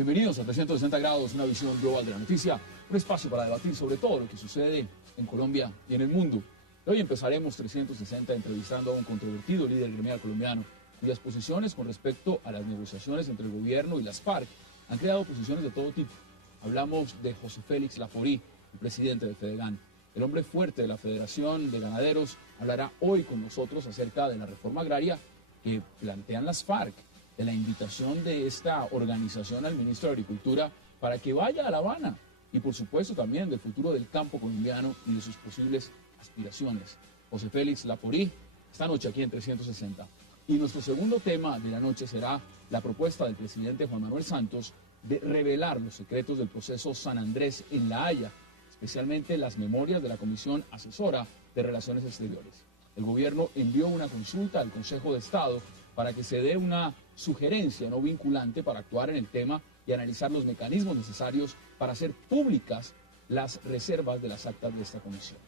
Bienvenidos a 360 grados, una visión global de la noticia, un espacio para debatir sobre todo lo que sucede en Colombia y en el mundo. Hoy empezaremos 360 entrevistando a un controvertido líder gremial colombiano, cuyas posiciones con respecto a las negociaciones entre el gobierno y las FARC han creado posiciones de todo tipo. Hablamos de José Félix Laforí, el presidente de Fedegan. El hombre fuerte de la Federación de Ganaderos hablará hoy con nosotros acerca de la reforma agraria que plantean las FARC, de la invitación de esta organización al ministro de Agricultura para que vaya a La Habana y por supuesto también del futuro del campo colombiano y de sus posibles aspiraciones. José Félix Laforí, esta noche aquí en 360. Y nuestro segundo tema de la noche será la propuesta del presidente Juan Manuel Santos de revelar los secretos del proceso San Andrés en La Haya, especialmente las memorias de la Comisión Asesora de Relaciones Exteriores. El gobierno envió una consulta al Consejo de Estado para que se dé una sugerencia no vinculante para actuar en el tema y analizar los mecanismos necesarios para hacer públicas las reservas de las actas de esta comisión.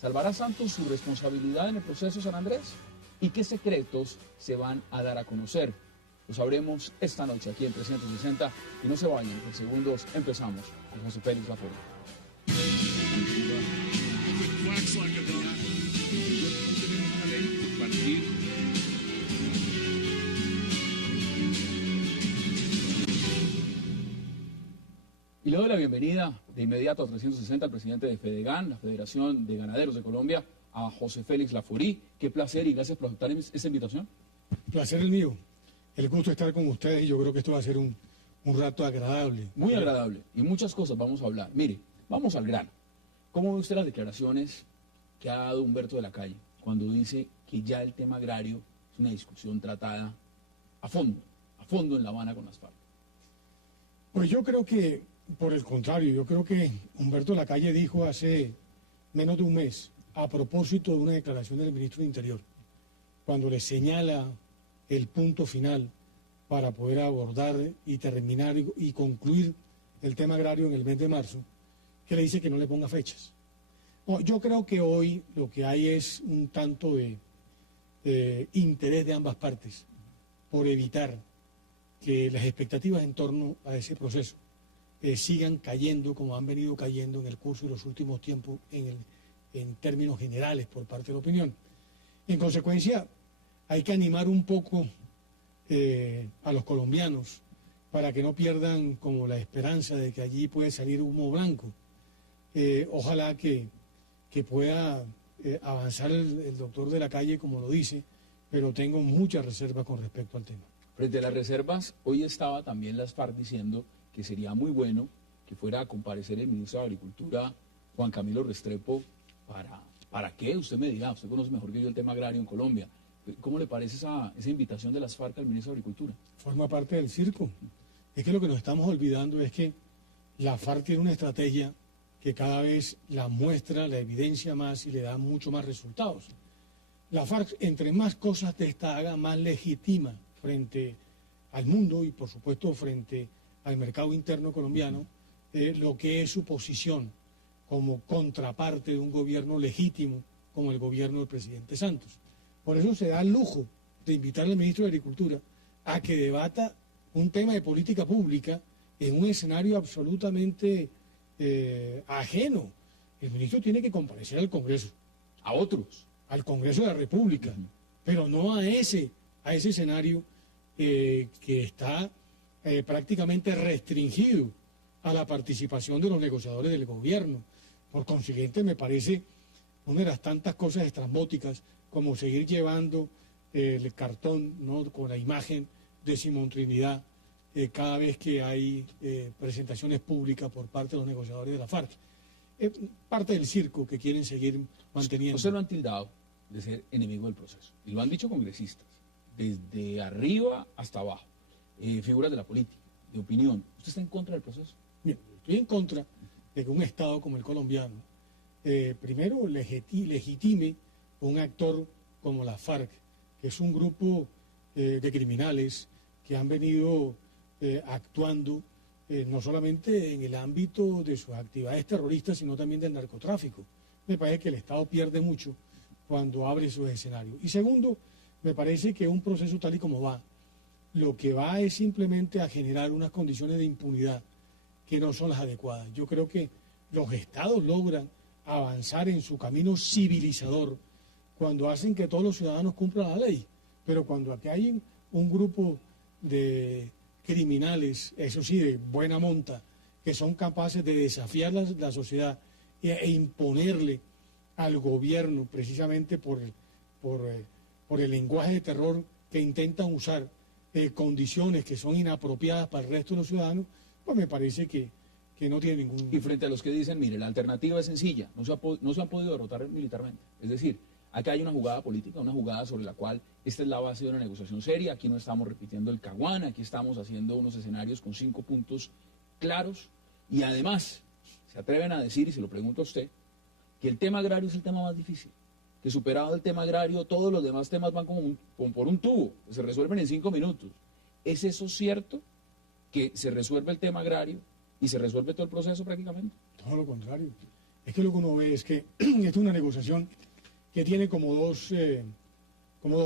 ¿Salvará Santos su responsabilidad en el proceso San Andrés? ¿Y qué secretos se van a dar a conocer? Lo sabremos esta noche aquí en 360 y no se vayan, en segundos empezamos con José Félix Laforí. Y le doy la bienvenida de inmediato a 360 al presidente de Fedegan, la Federación de Ganaderos de Colombia, a José Félix Laforí. Qué placer y gracias por aceptar esa invitación. Placer el mío. El gusto de estar con ustedes y yo creo que esto va a ser un rato agradable. Muy agradable y muchas cosas vamos a hablar. Mire, vamos al grano. ¿Cómo ve usted las declaraciones que ha dado Humberto de la Calle cuando dice que ya el tema agrario es una discusión tratada a fondo en La Habana con las FARC? Pues yo creo que, por el contrario, yo creo que Humberto de la Calle dijo hace menos de un mes, a propósito de una declaración del ministro de Interior, cuando le señala el punto final para poder abordar y terminar y concluir el tema agrario en el mes de marzo, que le dice que no le ponga fechas. No, yo creo que hoy lo que hay es un tanto de interés de ambas partes por evitar que las expectativas en torno a ese proceso sigan cayendo como han venido cayendo en el curso de los últimos tiempos en términos generales por parte de la opinión. En consecuencia, hay que animar un poco a los colombianos para que no pierdan como la esperanza de que allí puede salir humo blanco. Ojalá que pueda avanzar el doctor de la Calle como lo dice, pero tengo muchas reservas con respecto al tema. Frente a las reservas, hoy estaba también las FARC diciendo que sería muy bueno que fuera a comparecer el ministro de Agricultura, Juan Camilo Restrepo, ¿para qué? Usted me dirá, usted conoce mejor que yo el tema agrario en Colombia. ¿Cómo le parece esa invitación de las FARC al ministro de Agricultura? Forma parte del circo. Es que lo que nos estamos olvidando es que la FARC tiene una estrategia que cada vez la muestra, la evidencia más y le da mucho más resultados. La FARC, entre más cosas de esta haga, más legitima frente al mundo y por supuesto frente al mercado interno colombiano, lo que es su posición como contraparte de un gobierno legítimo como el gobierno del presidente Santos. Por eso se da el lujo de invitar al ministro de Agricultura a que debata un tema de política pública en un escenario absolutamente ajeno. El ministro tiene que comparecer al Congreso. ¿A otros? Al Congreso de la República, pero no a ese escenario que está prácticamente restringido a la participación de los negociadores del gobierno. Por consiguiente, me parece una de las tantas cosas estrambóticas como seguir llevando el cartón, ¿no?, con la imagen de Simón Trinidad cada vez que hay presentaciones públicas por parte de los negociadores de la FARC. Parte del circo que quieren seguir manteniendo. Usted lo han tildado de ser enemigo del proceso, y lo han dicho congresistas, desde arriba hasta abajo, figuras de la política, de opinión. ¿Usted está en contra del proceso? Bien, estoy en contra de que un Estado como el colombiano, primero legitime un actor como la FARC, que es un grupo de criminales que han venido actuando no solamente en el ámbito de sus actividades terroristas, sino también del narcotráfico. Me parece que el Estado pierde mucho cuando abre esos escenarios. Y segundo, me parece que un proceso tal y como va, lo que va es simplemente a generar unas condiciones de impunidad que no son las adecuadas. Yo creo que los estados logran avanzar en su camino civilizador cuando hacen que todos los ciudadanos cumplan la ley, pero cuando aquí hay un grupo de criminales, eso sí, de buena monta, que son capaces de desafiar la sociedad e imponerle al gobierno precisamente por el lenguaje de terror que intentan usar, condiciones que son inapropiadas para el resto de los ciudadanos, pues me parece que no tiene ningún... Y frente a los que dicen, mire, la alternativa es sencilla, no se han podido derrotar militarmente. Es decir, acá hay una jugada política, una jugada sobre la cual esta es la base de una negociación seria. Aquí no estamos repitiendo el Caguán, aquí estamos haciendo unos escenarios con 5 puntos claros. Y además, se atreven a decir, y se lo pregunto a usted, que el tema agrario es el tema más difícil. Que superado el tema agrario, todos los demás temas van como por un tubo, que se resuelven en 5 minutos. ¿Es eso cierto? Que se resuelve el tema agrario y se resuelve todo el proceso prácticamente. Todo lo contrario. Es que lo que uno ve es que esta es una negociación que tiene como dos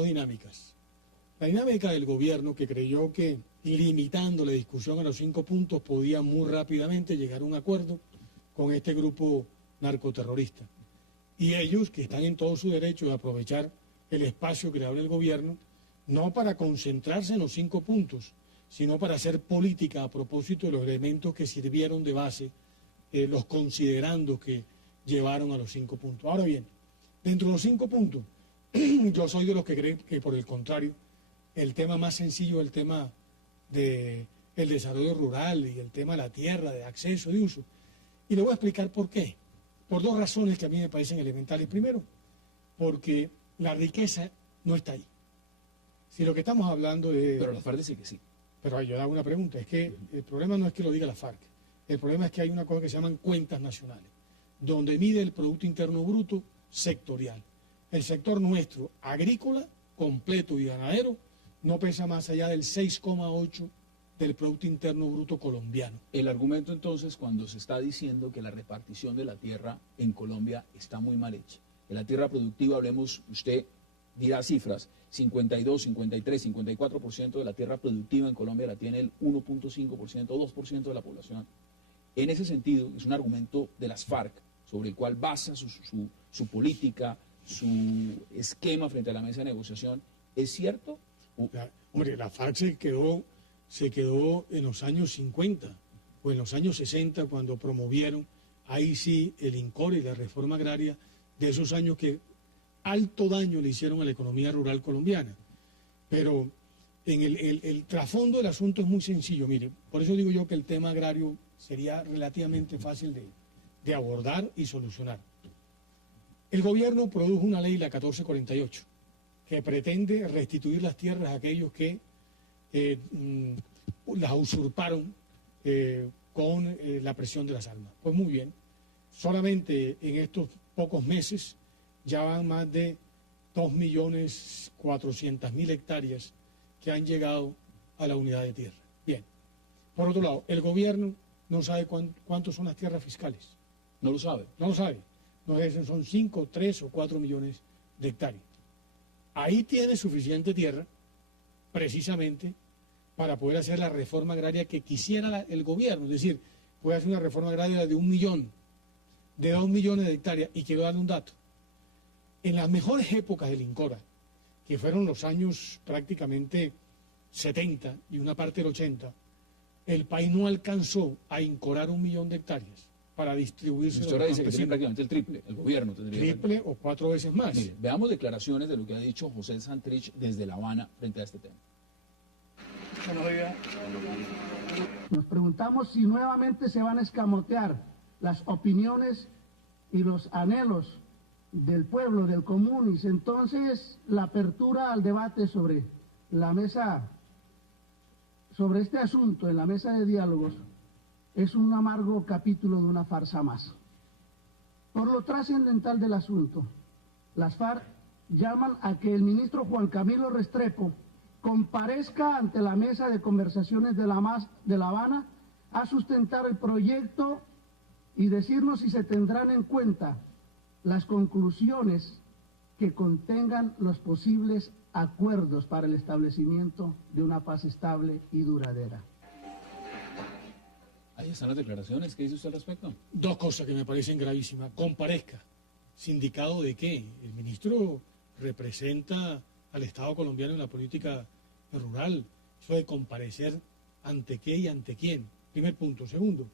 dinámicas. La dinámica del gobierno, que creyó que limitando la discusión a los 5 puntos podía muy rápidamente llegar a un acuerdo con este grupo narcoterrorista. Y ellos, que están en todo su derecho de aprovechar el espacio que le abre el gobierno, no para concentrarse en los 5 puntos, sino para hacer política a propósito de los elementos que sirvieron de base, los considerandos que llevaron a los 5 puntos. Ahora bien, dentro de los 5 puntos, yo soy de los que creen que, por el contrario, el tema más sencillo es el tema del desarrollo rural y el tema de la tierra, de acceso, de uso. Y le voy a explicar por qué. Por 2 razones que a mí me parecen elementales. Primero, porque la riqueza no está ahí. Si lo que estamos hablando de... Pero la FARC dice que sí. Pero yo hago una pregunta, es que el problema no es que lo diga la FARC, el problema es que hay una cosa que se llaman cuentas nacionales, donde mide el Producto Interno Bruto sectorial. El sector nuestro, agrícola, completo y ganadero, no pesa más allá del 6,8% del Producto Interno Bruto colombiano. El argumento entonces cuando se está diciendo que la repartición de la tierra en Colombia está muy mal hecha. En la tierra productiva, hablemos, usted dirá cifras, 52, 53, 54% de la tierra productiva en Colombia la tiene el 1.5%, 2% de la población. En ese sentido, es un argumento de las FARC, sobre el cual basa su política, su esquema frente a la mesa de negociación. ¿Es cierto? Hombre, la FARC se quedó en los años 50 o en los años 60 cuando promovieron, ahí sí, el INCOR y la reforma agraria de esos años que alto daño le hicieron a la economía rural colombiana. Pero en el trasfondo del asunto es muy sencillo, mire, por eso digo yo que el tema agrario sería relativamente fácil de abordar y solucionar. El gobierno produjo una ley, la 1448, que pretende restituir las tierras a aquellos que las usurparon con la presión de las armas. Pues muy bien, solamente en estos pocos meses ya van más de 2.400.000 hectáreas que han llegado a la unidad de tierra. Bien. Por otro lado, el gobierno no sabe cuántos son las tierras fiscales. No lo sabe. No lo sabe. No sé si son 5, 3 o 4 millones de hectáreas. Ahí tiene suficiente tierra, precisamente, para poder hacer la reforma agraria que quisiera el gobierno. Es decir, puede hacer una reforma agraria de 1 millón, de 2 millones de hectáreas. Y quiero darle un dato. En las mejores épocas del INCORA, que fueron los años prácticamente 70 y una parte del 80, el país no alcanzó a incorar 1 millón de hectáreas para distribuirse. Usted ahora dice que tiene prácticamente el triple, el gobierno tendría. Triple o 4 veces más. Mire, veamos declaraciones de lo que ha dicho José Santrich desde La Habana frente a este tema. Nos preguntamos si nuevamente se van a escamotear las opiniones y los anhelos del pueblo, del común, y entonces la apertura al debate sobre la mesa, sobre este asunto en la mesa de diálogos, es un amargo capítulo de una farsa más. Por lo trascendental del asunto, las FARC llaman a que el ministro Juan Camilo Restrepo comparezca ante la mesa de conversaciones de La Habana a sustentar el proyecto y decirnos si se tendrán en cuenta las conclusiones que contengan los posibles acuerdos para el establecimiento de una paz estable y duradera. Ahí están las declaraciones. ¿Qué dice usted al respecto? Dos cosas que me parecen gravísimas. Comparezca. ¿Sindicado de qué? El ministro representa al Estado colombiano en la política rural. Eso de comparecer ante qué y ante quién. Primer punto. Segundo,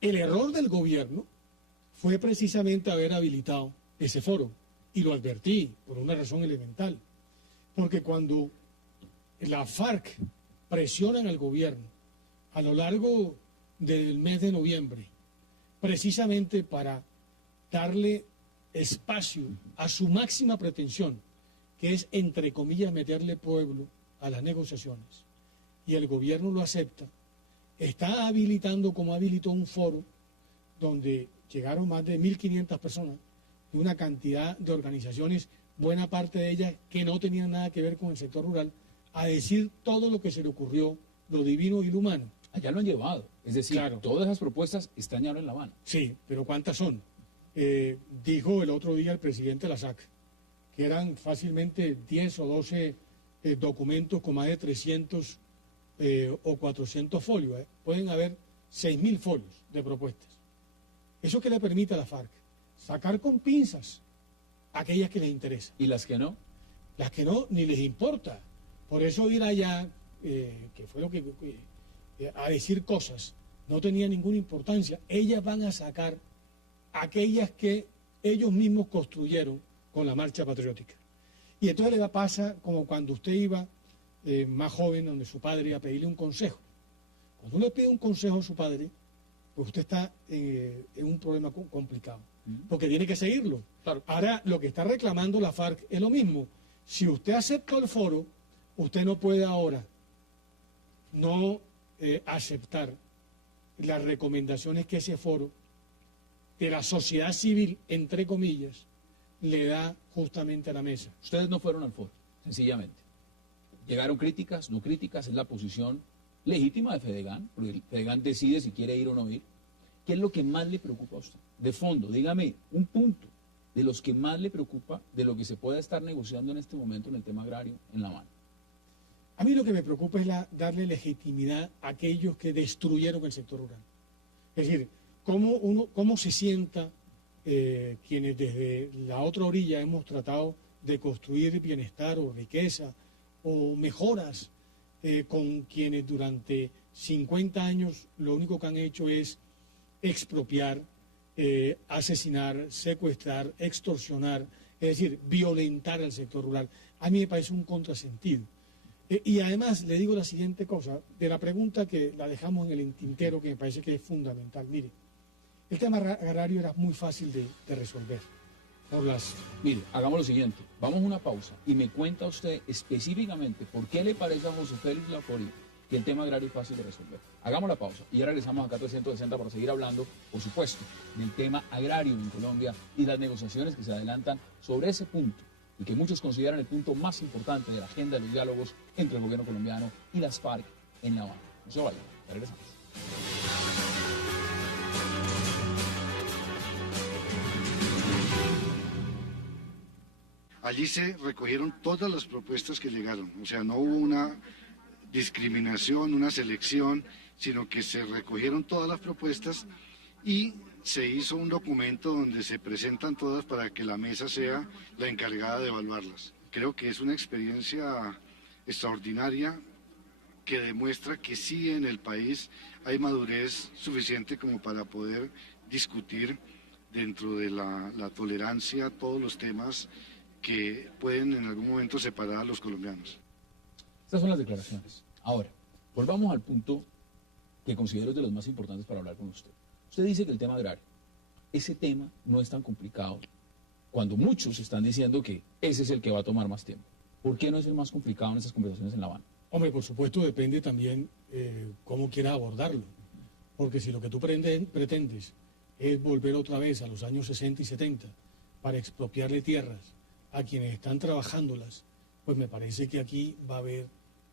el error del gobierno fue precisamente haber habilitado ese foro. Y lo advertí por una razón elemental. Porque cuando la FARC presionan al gobierno a lo largo del mes de noviembre, precisamente para darle espacio a su máxima pretensión, que es, entre comillas, meterle pueblo a las negociaciones, y el gobierno lo acepta, está habilitando, como habilitó, un foro donde llegaron más de 1.500 personas de una cantidad de organizaciones, buena parte de ellas que no tenían nada que ver con el sector rural, a decir todo lo que se le ocurrió, lo divino y lo humano. Allá lo han llevado. Es decir, Claro. Todas esas propuestas están ya ahora en La Habana. Sí, pero ¿cuántas son? Dijo el otro día el presidente de la SAC que eran fácilmente 10 o 12 documentos con más de 300 o 400 folios. Pueden haber 6.000 folios de propuestas. ¿Eso qué le permite a la FARC? Sacar con pinzas aquellas que les interesan. ¿Y las que no? Las que no, ni les importa. Por eso ir allá, que fue lo que a decir cosas, no tenía ninguna importancia. Ellas van a sacar aquellas que ellos mismos construyeron con la marcha patriótica. Y entonces le pasa como cuando usted iba más joven, donde su padre iba a pedirle un consejo. Cuando uno le pide un consejo a su padre, pues usted está en un problema complicado, porque tiene que seguirlo. Claro. Ahora, lo que está reclamando la FARC es lo mismo. Si usted aceptó el foro, usted no puede ahora no aceptar las recomendaciones que ese foro de la sociedad civil, entre comillas, le da justamente a la mesa. Ustedes no fueron al foro, sencillamente. Llegaron críticas, no críticas, es la posición legítima de Fedegan, porque Fedegan decide si quiere ir o no ir. ¿Qué es lo que más le preocupa a usted? De fondo, dígame un punto de los que más le preocupa de lo que se pueda estar negociando en este momento en el tema agrario en La Habana. A mí lo que me preocupa es darle legitimidad a aquellos que destruyeron el sector rural. Es decir, cómo se sienta quienes desde la otra orilla hemos tratado de construir bienestar o riqueza o mejoras con quienes durante 50 años lo único que han hecho es expropiar, asesinar, secuestrar, extorsionar, es decir, violentar al sector rural. A mí me parece un contrasentido. Y además le digo la siguiente cosa, de la pregunta que la dejamos en el tintero, que me parece que es fundamental. Mire, el tema agrario era muy fácil de resolver. Mire, hagamos lo siguiente, vamos a una pausa y me cuenta usted específicamente por qué le parece a José Félix Laforí que el tema agrario es fácil de resolver. Hagamos la pausa y ya regresamos acá a 360 para seguir hablando, por supuesto, del tema agrario en Colombia y las negociaciones que se adelantan sobre ese punto, y que muchos consideran el punto más importante de la agenda de los diálogos entre el gobierno colombiano y las FARC en La Habana. No se vayan, ya regresamos. Allí se recogieron todas las propuestas que llegaron, o sea, no hubo una discriminación, una selección, sino que se recogieron todas las propuestas y se hizo un documento donde se presentan todas para que la mesa sea la encargada de evaluarlas. Creo que es una experiencia extraordinaria que demuestra que sí en el país hay madurez suficiente como para poder discutir dentro de la tolerancia todos los temas que pueden en algún momento separar a los colombianos. Estas son las declaraciones. Ahora, volvamos al punto que considero de los más importantes para hablar con usted. Usted dice que el tema agrario, ese tema no es tan complicado, cuando muchos están diciendo que ese es el que va a tomar más tiempo. ¿Por qué no es el más complicado en esas conversaciones en La Habana? Hombre, por supuesto depende también cómo quieras abordarlo, porque si lo que tú pretendes es volver otra vez a los años 60 y 70 para expropiarle tierras a quienes están trabajándolas, pues me parece que aquí va a haber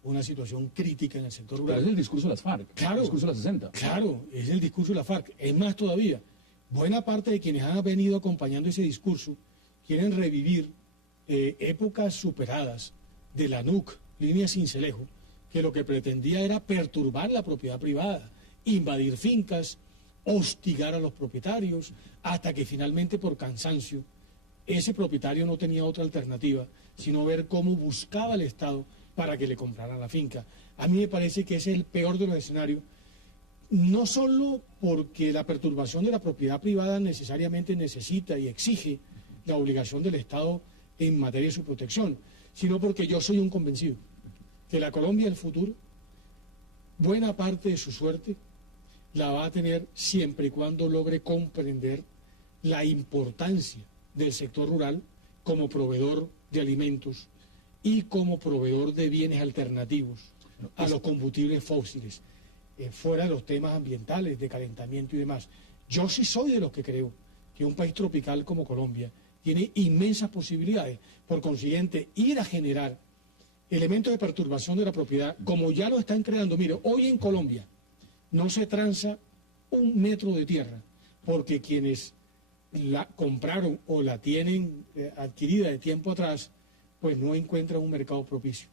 una situación crítica en el sector rural. Pero es el discurso de las FARC, Claro, el discurso de las 60. Claro, es el discurso de la FARC. Es más todavía, buena parte de quienes han venido acompañando ese discurso quieren revivir épocas superadas de la NUC, línea Sincelejo, que lo que pretendía era perturbar la propiedad privada, invadir fincas, hostigar a los propietarios, hasta que finalmente por cansancio ese propietario no tenía otra alternativa sino ver cómo buscaba el Estado para que le compraran la finca. A mí me parece que ese es el peor de los escenarios, no solo porque la perturbación de la propiedad privada necesariamente necesita y exige la obligación del Estado en materia de su protección, sino porque yo soy un convencido que la Colombia del futuro, buena parte de su suerte, la va a tener siempre y cuando logre comprender la importancia del sector rural como proveedor de alimentos y como proveedor de bienes alternativos a los combustibles fósiles, fuera de los temas ambientales, de calentamiento y demás. Yo sí soy de los que creo que un país tropical como Colombia tiene inmensas posibilidades. Por consiguiente, ir a generar elementos de perturbación de la propiedad, como ya lo están creando. Mire, hoy en Colombia no se transa 1 metro de tierra, porque quienes la compraron o la tienen adquirida de tiempo atrás, pues no encuentran un mercado propicio.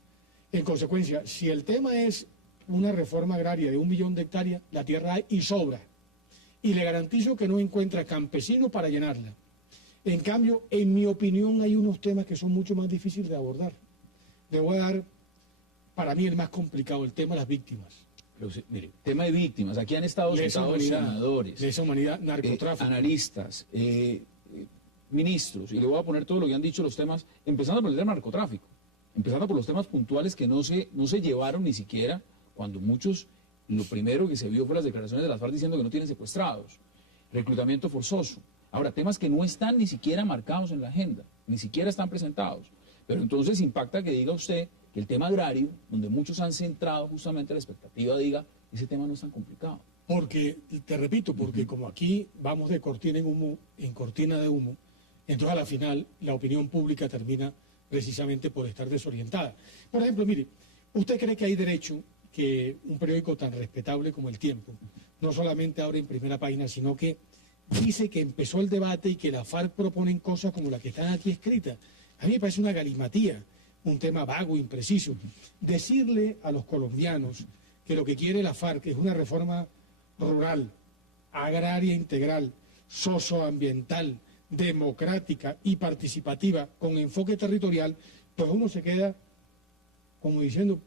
En consecuencia, si el tema es una reforma agraria de 1 millón de hectáreas, la tierra hay y sobra. Y le garantizo que no encuentra campesino para llenarla. En cambio, en mi opinión, hay unos temas que son mucho más difíciles de abordar. Le voy a dar, para mí, el más complicado, el tema de las víctimas. Pero, mire, tema de víctimas. Aquí han estado sentados senadores, lesa humanidad, narcotráfico, analistas, ministros, y le voy a poner todo lo que han dicho los temas, empezando por el tema narcotráfico, empezando por los temas puntuales que no se llevaron ni siquiera, cuando muchos, lo primero que se vio fue las declaraciones de las FARC diciendo que no tienen secuestrados, reclutamiento forzoso. Ahora, temas que no están ni siquiera marcados en la agenda, ni siquiera están presentados. Pero entonces impacta que diga usted que el tema agrario, donde muchos han centrado justamente la expectativa, diga, ese tema no es tan complicado. Porque, te repito, porque como aquí vamos de cortina en humo, en cortina de humo, entonces a la final la opinión pública termina precisamente por estar desorientada. Por ejemplo, mire, ¿usted cree que hay derecho que un periódico tan respetable como El Tiempo no solamente abre en primera página, sino que dice que empezó el debate y que la FARC proponen cosas como las que están aquí escritas? A mí me parece una galimatía, un tema vago, impreciso. Decirle a los colombianos que lo que quiere la FARC es una reforma rural, agraria integral, socioambiental, democrática y participativa con enfoque territorial, pues uno se queda como diciendo...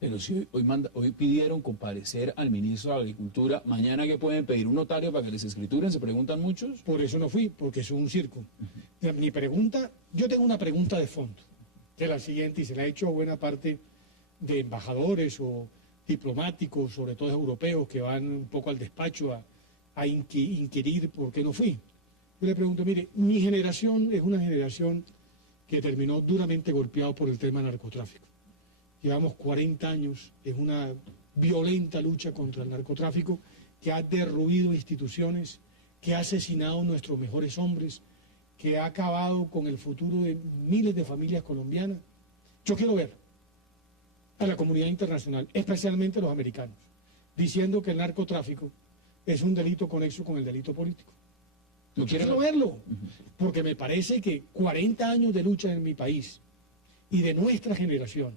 Pero si hoy pidieron comparecer al ministro de Agricultura, mañana que pueden pedir un notario para que les escrituren, se preguntan muchos. Por eso no fui, porque es un circo. Mi pregunta, yo tengo una pregunta de fondo, que es la siguiente, y se la he hecho a buena parte de embajadores o diplomáticos, sobre todo europeos, que van un poco al despacho a inquirir por qué no fui. Yo le pregunto, mire, mi generación es una generación que terminó duramente golpeado por el tema narcotráfico. Llevamos 40 años en una violenta lucha contra el narcotráfico que ha derruido instituciones, que ha asesinado a nuestros mejores hombres, que ha acabado con el futuro de miles de familias colombianas. Yo quiero ver a la comunidad internacional, especialmente a los americanos, diciendo que el narcotráfico es un delito conexo con el delito político. Yo quiero verlo, porque me parece que 40 años de lucha en mi país y de nuestra generación,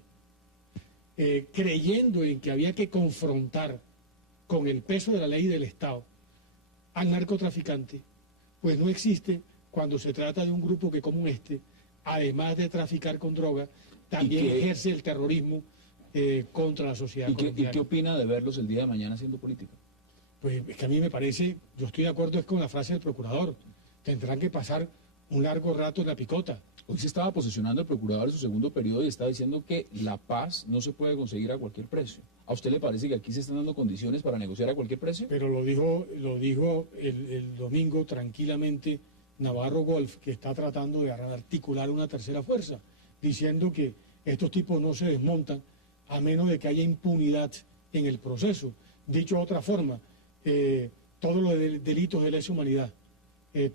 creyendo en que había que confrontar con el peso de la ley del Estado al narcotraficante, pues no existe cuando se trata de un grupo que como este, además de traficar con droga, también ejerce el terrorismo contra la sociedad colombiana. ¿Y qué opina de verlos el día de mañana haciendo política? Pues es que a mí me parece, yo estoy de acuerdo es con la frase del procurador, tendrán que pasar un largo rato en la picota. Hoy se estaba posicionando el procurador en su segundo periodo y estaba diciendo que la paz no se puede conseguir a cualquier precio. ¿A usted le parece que aquí se están dando condiciones para negociar a cualquier precio? Pero lo dijo el domingo tranquilamente Navarro Golf, que está tratando de articular una tercera fuerza, diciendo que estos tipos no se desmontan a menos de que haya impunidad en el proceso. Dicho de otra forma, todos los delitos de lesa humanidad,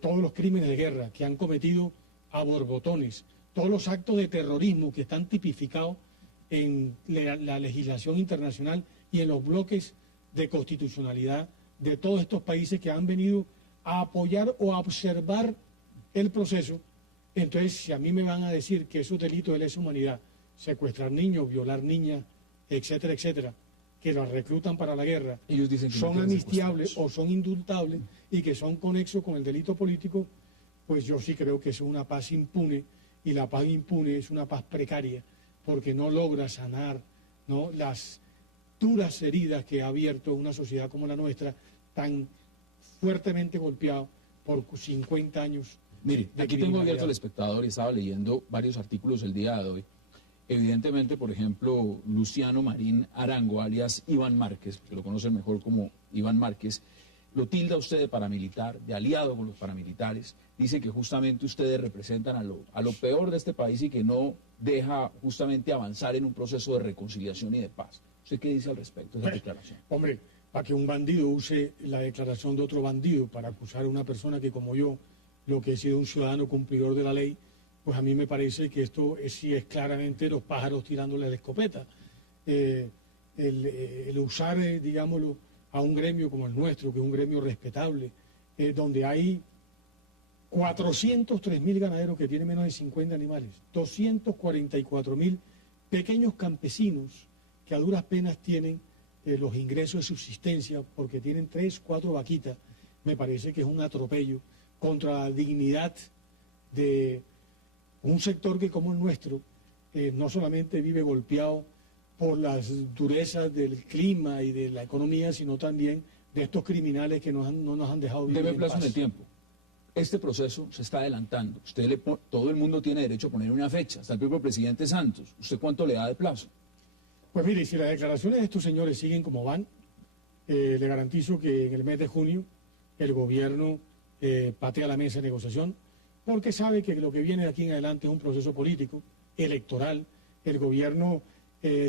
todos los crímenes de guerra que han cometido a borbotones, todos los actos de terrorismo que están tipificados en la legislación internacional y en los bloques de constitucionalidad de todos estos países que han venido a apoyar o a observar el proceso, Entonces, si a mí me van a decir que esos delitos de lesa humanidad, secuestrar niños, violar niñas, etcétera, etcétera, que los reclutan para la guerra, Ellos dicen que no son quieren amnistiables secuestrados. o son indultables y que son conexos con el delito político, pues yo sí creo que es una paz impune, y la paz impune es una paz precaria, porque no logra sanar, ¿no?, las duras heridas que ha abierto una sociedad como la nuestra, tan fuertemente golpeada por 50 años. Mire, de aquí tengo abierto El criminalidad. Espectador y estaba leyendo varios artículos el día de hoy. Evidentemente, por ejemplo, Luciano Marín Arango, alias Iván Márquez, que lo conocen mejor como Iván Márquez, lo tilda usted de paramilitar, de aliado con los paramilitares. Dice que justamente ustedes representan a lo peor de este país y que no deja justamente avanzar en un proceso de reconciliación y de paz. ¿Usted qué dice al respecto de esa declaración? Hombre, para que un bandido use la declaración de otro bandido para acusar a una persona que, como yo, lo que he sido un ciudadano cumplidor de la ley, pues a mí me parece que esto sí es claramente los pájaros tirándole la escopeta. El usar, digámoslo, a un gremio como el nuestro, que es un gremio respetable, donde hay 403.000 ganaderos que tienen menos de 50 animales, 244.000 pequeños campesinos que a duras penas tienen los ingresos de subsistencia porque tienen 3, 4 vaquitas, me parece que es un atropello contra la dignidad de un sector que, como el nuestro, no solamente vive golpeado por las durezas del clima y de la economía, sino también de estos criminales que no nos han dejado vivir Deme en plazo en paz. el tiempo. Este proceso se está adelantando. Todo el mundo tiene derecho a poner una fecha. Hasta el propio presidente Santos. ¿Usted cuánto le da de plazo? Pues mire, si las declaraciones de estos señores siguen como van, le garantizo que en el mes de junio el gobierno patea la mesa de negociación, porque sabe que lo que viene de aquí en adelante es un proceso político, electoral. El gobierno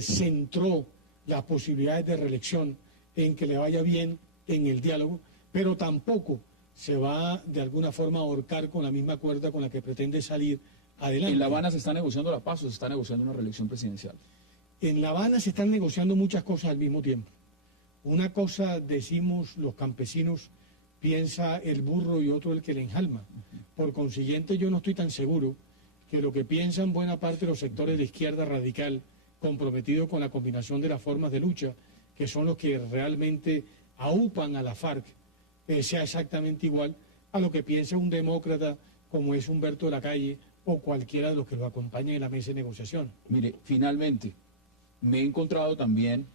centró las posibilidades de reelección en que le vaya bien en el diálogo, pero tampoco se va de alguna forma a ahorcar con la misma cuerda con la que pretende salir adelante. En La Habana se está negociando la paz o se está negociando una reelección presidencial. En La Habana se están negociando muchas cosas al mismo tiempo. Una cosa, decimos los campesinos, piensa el burro y otro el que le enjalma. Por consiguiente, yo no estoy tan seguro que lo que piensan buena parte de los sectores de izquierda radical comprometidos con la combinación de las formas de lucha, que son los que realmente aupan a la FARC, sea exactamente igual a lo que piensa un demócrata como es Humberto de la Calle o cualquiera de los que lo acompañen en la mesa de negociación. Mire, finalmente, me he encontrado también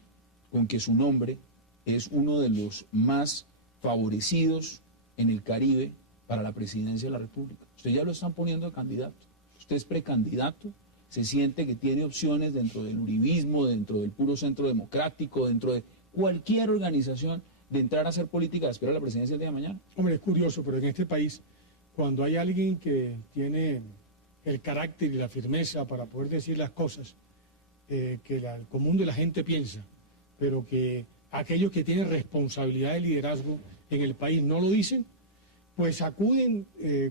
con que su nombre es uno de los más favorecidos en el Caribe para la presidencia de la República. Usted ya lo están poniendo de candidato. Usted es precandidato, se siente que tiene opciones dentro del uribismo, dentro del puro centro democrático, dentro de cualquier organización, de entrar a hacer política, de esperar a la presidencia el día de mañana. Hombre, es curioso, pero en este país, cuando hay alguien que tiene el carácter y la firmeza para poder decir las cosas que el común de la gente piensa, pero que aquellos que tienen responsabilidad de liderazgo en el país no lo dicen, pues acuden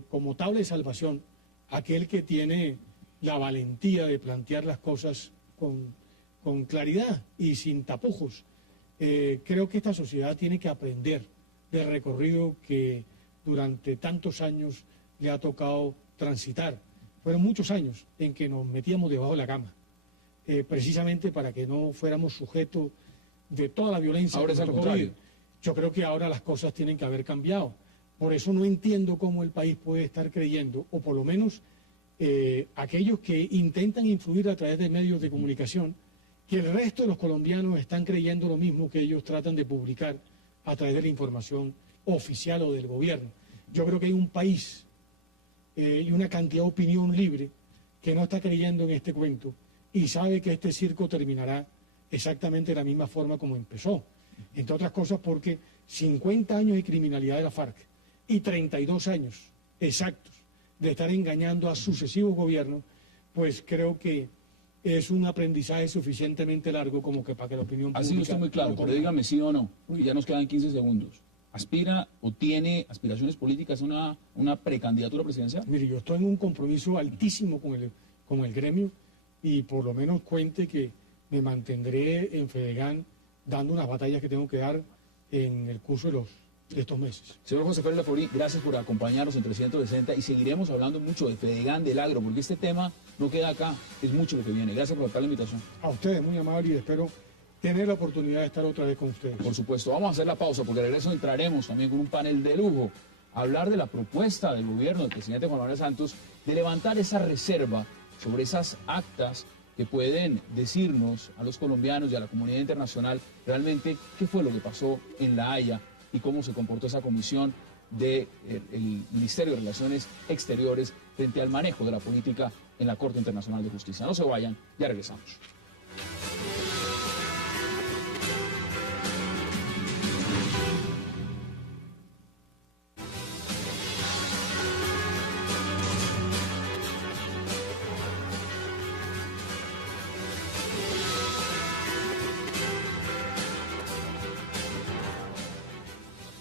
como tabla de salvación a aquel que tiene la valentía de plantear las cosas con claridad y sin tapujos. Creo que esta sociedad tiene que aprender del recorrido que durante tantos años le ha tocado transitar. Fueron muchos años en que nos metíamos debajo de la cama, precisamente para que no fuéramos sujetos de toda la violencia. Ahora que es nos al tocó contrario. vivir. Yo creo que ahora las cosas tienen que haber cambiado. Por eso no entiendo cómo el país puede estar creyendo, o por lo menos aquellos que intentan influir a través de medios de comunicación, que el resto de los colombianos están creyendo lo mismo que ellos tratan de publicar a través de la información oficial o del gobierno. Yo creo que hay un país y una cantidad de opinión libre que no está creyendo en este cuento y sabe que este circo terminará exactamente de la misma forma como empezó. Entre otras cosas porque 50 años de criminalidad de la FARC y 32 años exactos de estar engañando a sucesivos gobiernos, pues creo que es un aprendizaje suficientemente largo como que para que la opinión pública... Ha sido usted muy claro, no pero tome- dígame sí o no, porque ya nos quedan 15 segundos. ¿Aspira o tiene aspiraciones políticas a una precandidatura presidencial? Mire, yo estoy en un compromiso altísimo con el gremio y por lo menos cuente que me mantendré en Fedegan dando unas batallas que tengo que dar en el curso estos meses. Señor José Félix Laforí, gracias por acompañarnos en 360 y seguiremos hablando mucho de Fedegan, del agro, porque este tema no queda acá, es mucho lo que viene. Gracias por aceptar la invitación. A ustedes, muy amable, y espero tener la oportunidad de estar otra vez con ustedes. Por supuesto, vamos a hacer la pausa porque de regreso entraremos también con un panel de lujo a hablar de la propuesta del gobierno del presidente Juan Manuel Santos de levantar esa reserva sobre esas actas que pueden decirnos a los colombianos y a la comunidad internacional realmente qué fue lo que pasó en La Haya y cómo se comportó esa comisión del Ministerio de Relaciones Exteriores frente al manejo de la política en la Corte Internacional de Justicia. No se vayan, ya regresamos.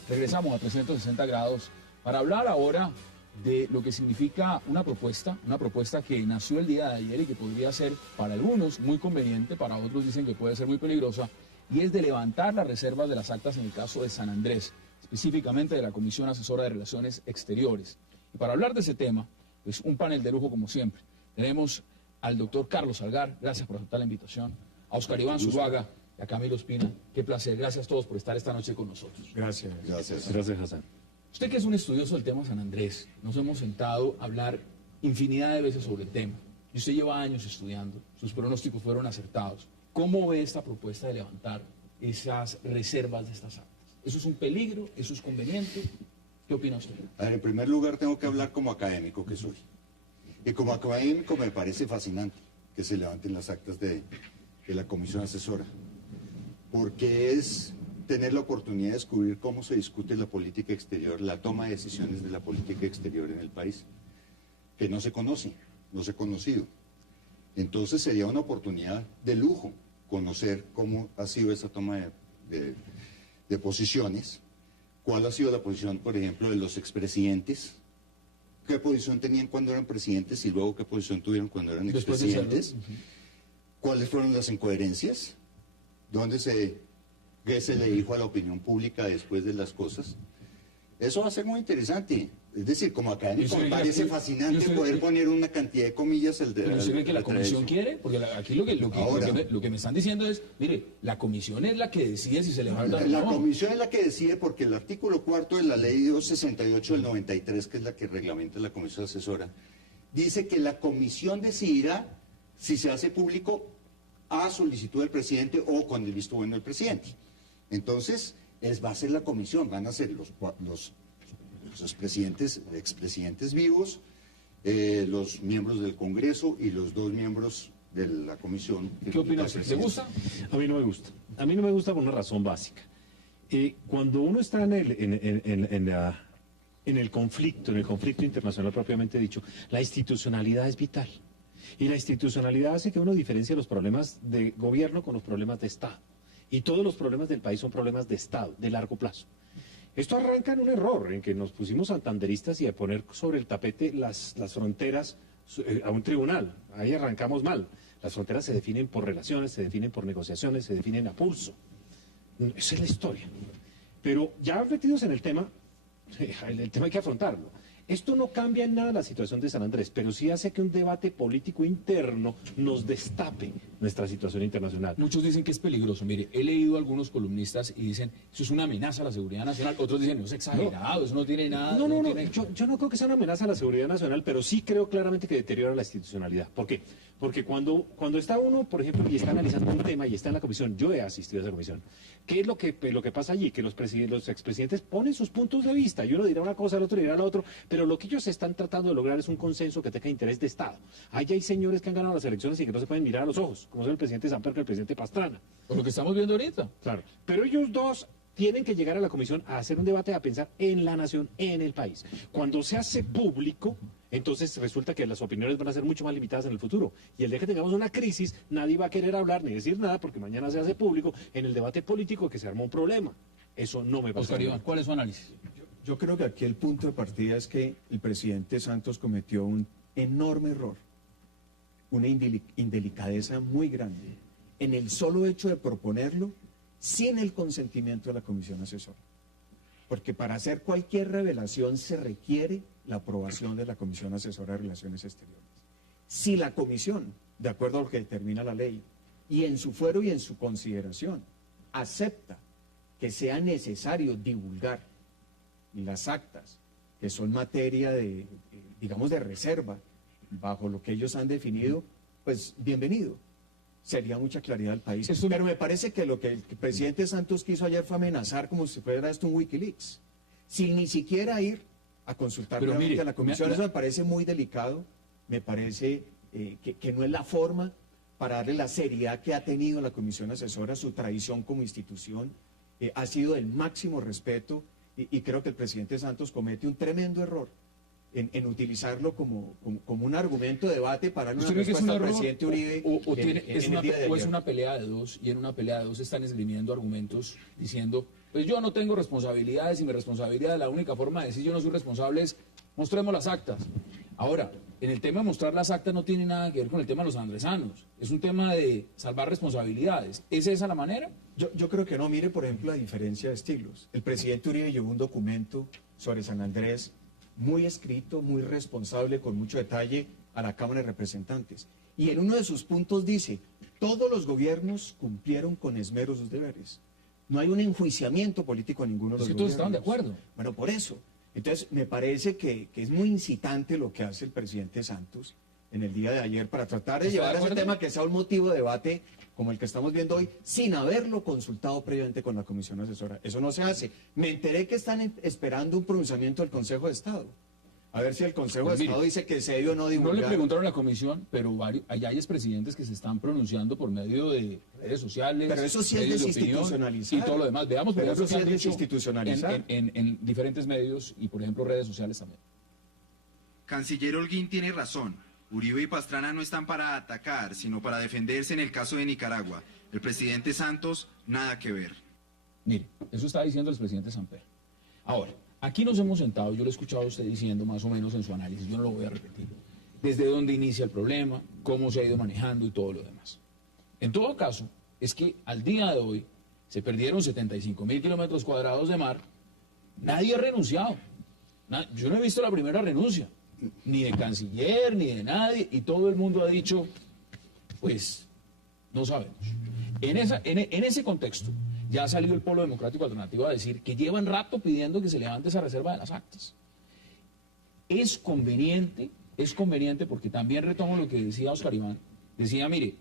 Regresamos a 360 grados para hablar ahora de lo que significa una propuesta que nació el día de ayer y que podría ser para algunos muy conveniente, para otros dicen que puede ser muy peligrosa, y es de levantar las reservas de las actas en el caso de San Andrés, específicamente de la Comisión Asesora de Relaciones Exteriores. Y para hablar de ese tema, pues un panel de lujo como siempre. Tenemos al doctor Carlos Salgar, gracias por aceptar la invitación, a Oscar Iván Zuluaga y a Camilo Espina. Qué placer, gracias a todos por estar esta noche con nosotros. Gracias. Gracias, Hassan. Usted que es un estudioso del tema San Andrés, nos hemos sentado a hablar infinidad de veces sobre el tema. Y usted lleva años estudiando, sus pronósticos fueron acertados. ¿Cómo ve esta propuesta de levantar esas reservas de estas actas? ¿Eso es un peligro? ¿Eso es conveniente? ¿Qué opina usted? A ver, en primer lugar tengo que hablar como académico que soy. Y como académico me parece fascinante que se levanten las actas de la comisión asesora, porque es tener la oportunidad de descubrir cómo se discute la política exterior, la toma de decisiones de la política exterior en el país, que no se conoce, no se ha conocido. Entonces sería una oportunidad de lujo conocer cómo ha sido esa toma de posiciones, cuál ha sido la posición, por ejemplo, de los expresidentes, qué posición tenían cuando eran presidentes y luego qué posición tuvieron cuando eran expresidentes, cuáles fueron las incoherencias, qué se le dijo a la opinión pública después de las cosas. Eso va a ser muy interesante. Es decir, como académico me parece fascinante poder poner una cantidad de comillas. ¿Pero usted cree que la comisión quiere? Porque aquí lo que me están diciendo es, mire, la comisión es la que decide si se levanta o no. La comisión es la que decide porque el artículo 4 de la ley 268 del 93, que es la que reglamenta la comisión asesora, dice que la comisión decidirá si se hace público a solicitud del presidente o con el visto bueno del presidente. Entonces, va a ser la comisión, van a ser los expresidentes vivos, los miembros del Congreso y los dos miembros de la comisión. ¿Qué opina usted? ¿Le gusta? A mí no me gusta. A mí no me gusta por una razón básica. Cuando uno está en el conflicto internacional propiamente dicho, la institucionalidad es vital. Y la institucionalidad hace que uno diferencie los problemas de gobierno con los problemas de Estado. Y todos los problemas del país son problemas de Estado, de largo plazo. Esto arranca en un error, en que nos pusimos santanderistas y a poner sobre el tapete las fronteras a un tribunal. Ahí arrancamos mal. Las fronteras se definen por relaciones, se definen por negociaciones, se definen a pulso. Esa es la historia. Pero ya metidos en el tema hay que afrontarlo. Esto no cambia en nada la situación de San Andrés, pero sí hace que un debate político interno nos destape nuestra situación internacional. Muchos dicen que es peligroso. Mire, he leído a algunos columnistas y dicen, eso es una amenaza a la seguridad nacional. Otros dicen, no, es exagerado, eso no tiene nada. No. Yo no creo que sea una amenaza a la seguridad nacional, pero sí creo claramente que deteriora la institucionalidad. ¿Por qué? Porque cuando está uno, por ejemplo, y está analizando un tema y está en la comisión, yo he asistido a esa comisión, ¿qué es lo que pasa allí? Que los expresidentes ponen sus puntos de vista y uno dirá una cosa, el otro dirá la otra, pero lo que ellos están tratando de lograr es un consenso que tenga interés de Estado. Allá hay señores que han ganado las elecciones y que no se pueden mirar a los ojos, como es el presidente Samper que el presidente Pastrana. Por lo que estamos viendo ahorita. Claro. Pero ellos dos tienen que llegar a la comisión a hacer un debate, a pensar en la nación, en el país. Cuando se hace público, entonces resulta que las opiniones van a ser mucho más limitadas en el futuro. Y el día que tengamos una crisis, nadie va a querer hablar ni decir nada, porque mañana se hace público en el debate político que se armó un problema. Eso no me pasa. Oscar Iván, ¿cuál es su análisis? Yo creo que aquí el punto de partida es que el presidente Santos cometió un enorme error, una indelicadeza muy grande, en el solo hecho de proponerlo sin el consentimiento de la comisión asesora. porque para hacer cualquier revelación se requiere la aprobación de la Comisión Asesora de Relaciones Exteriores. Si la comisión, de acuerdo a lo que determina la ley, y en su fuero y en su consideración, acepta que sea necesario divulgar las actas, que son materia de, digamos, de reserva, bajo lo que ellos han definido, pues bienvenido. Sería mucha claridad al país. Pero me parece que lo que el presidente Santos quiso ayer fue amenazar como si fuera esto un Wikileaks, sin ni siquiera ir a consultar nuevamente a la comisión. Eso me parece muy delicado, me parece que no es la forma para darle la seriedad que ha tenido la comisión asesora, su tradición como institución, ha sido del máximo respeto y creo que el presidente Santos comete un tremendo error en utilizarlo como un argumento de debate para darle una respuesta al presidente Uribe es una pelea de dos, y en una pelea de dos están esgrimiendo argumentos diciendo, pues yo no tengo responsabilidades y mi responsabilidad, la única forma de decir yo no soy responsable es mostremos las actas. Ahora, en el tema de mostrar las actas no tiene nada que ver con el tema de los andresanos, es un tema de salvar responsabilidades. ¿Es esa la manera? Yo creo que no. Mire, por ejemplo, la diferencia de estilos. El presidente Uribe llevó un documento sobre San Andrés muy escrito, muy responsable, con mucho detalle a la Cámara de Representantes. Y en uno de sus puntos dice, todos los gobiernos cumplieron con esmero sus deberes. No hay un enjuiciamiento político a ninguno de los gobiernos. Todos estaban de acuerdo. Bueno, por eso. Entonces, me parece que es muy incitante lo que hace el presidente Santos en el día de ayer para tratar de llevar ese tema que sea un motivo de debate como el que estamos viendo hoy, sin haberlo consultado previamente con la comisión asesora. Eso no se hace. Me enteré que están esperando un pronunciamiento del Consejo de Estado. A ver si el Consejo de Estado dice que se debe o no divulgar. No le preguntaron a la comisión, pero allá hay expresidentes que se están pronunciando por medio de redes sociales. Pero eso sí es desinstitucionalizar. Y todo lo demás. Veamos, por ejemplo, eso sí es desinstitucionalizar. En diferentes medios y, por ejemplo, redes sociales también. Canciller Holguín tiene razón. Uribe y Pastrana no están para atacar, sino para defenderse en el caso de Nicaragua. El presidente Santos, nada que ver. Mire, eso está diciendo el presidente Samper. Ahora, aquí nos hemos sentado, yo lo he escuchado a usted diciendo más o menos en su análisis, yo no lo voy a repetir, desde dónde inicia el problema, cómo se ha ido manejando y todo lo demás. En todo caso, es que al día de hoy se perdieron 75.000 kilómetros cuadrados de mar, nadie ha renunciado. Yo no he visto la primera renuncia, ni de canciller, ni de nadie, y todo el mundo ha dicho, pues, no sabemos. En ese contexto, ya ha salido el Polo Democrático Alternativo a decir que llevan rato pidiendo que se levante esa reserva de las actas. Es conveniente porque también retomo lo que decía Oscar Iván, decía, mire,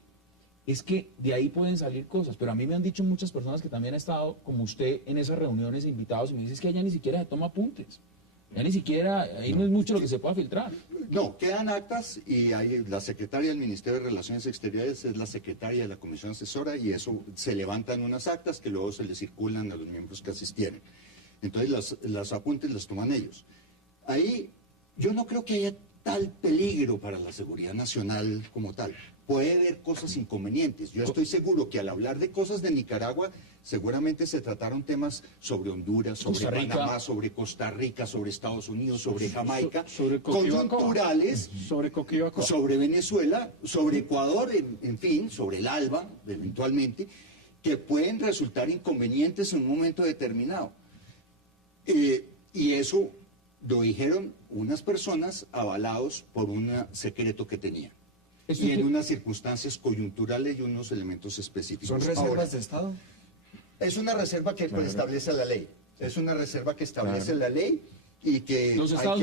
es que de ahí pueden salir cosas, pero a mí me han dicho muchas personas que también han estado, como usted, en esas reuniones invitados, y me dicen que allá ni siquiera se toma apuntes. Ya ni siquiera, ahí no es mucho lo que se pueda filtrar. No, quedan actas y hay, la secretaria del Ministerio de Relaciones Exteriores es la secretaria de la Comisión Asesora y eso se levantan unas actas que luego se le circulan a los miembros que asistieron. Entonces las apuntes las toman ellos. Ahí yo no creo que haya tal peligro para la seguridad nacional como tal. Puede haber cosas inconvenientes. Yo estoy seguro que al hablar de cosas de Nicaragua, seguramente se trataron temas sobre Honduras, sobre Panamá, sobre Costa Rica, sobre Estados Unidos, sobre Jamaica, sobre coyunturales, sobre Venezuela, sobre Ecuador, en fin, sobre el ALBA, eventualmente, que pueden resultar inconvenientes en un momento determinado. Y eso lo dijeron unas personas avalados por un secreto que tenían. Y en unas circunstancias coyunturales y unos elementos específicos. ¿Son reservas de Estado? Es una reserva que establece la ley. Es una reserva que establece la ley y que los estados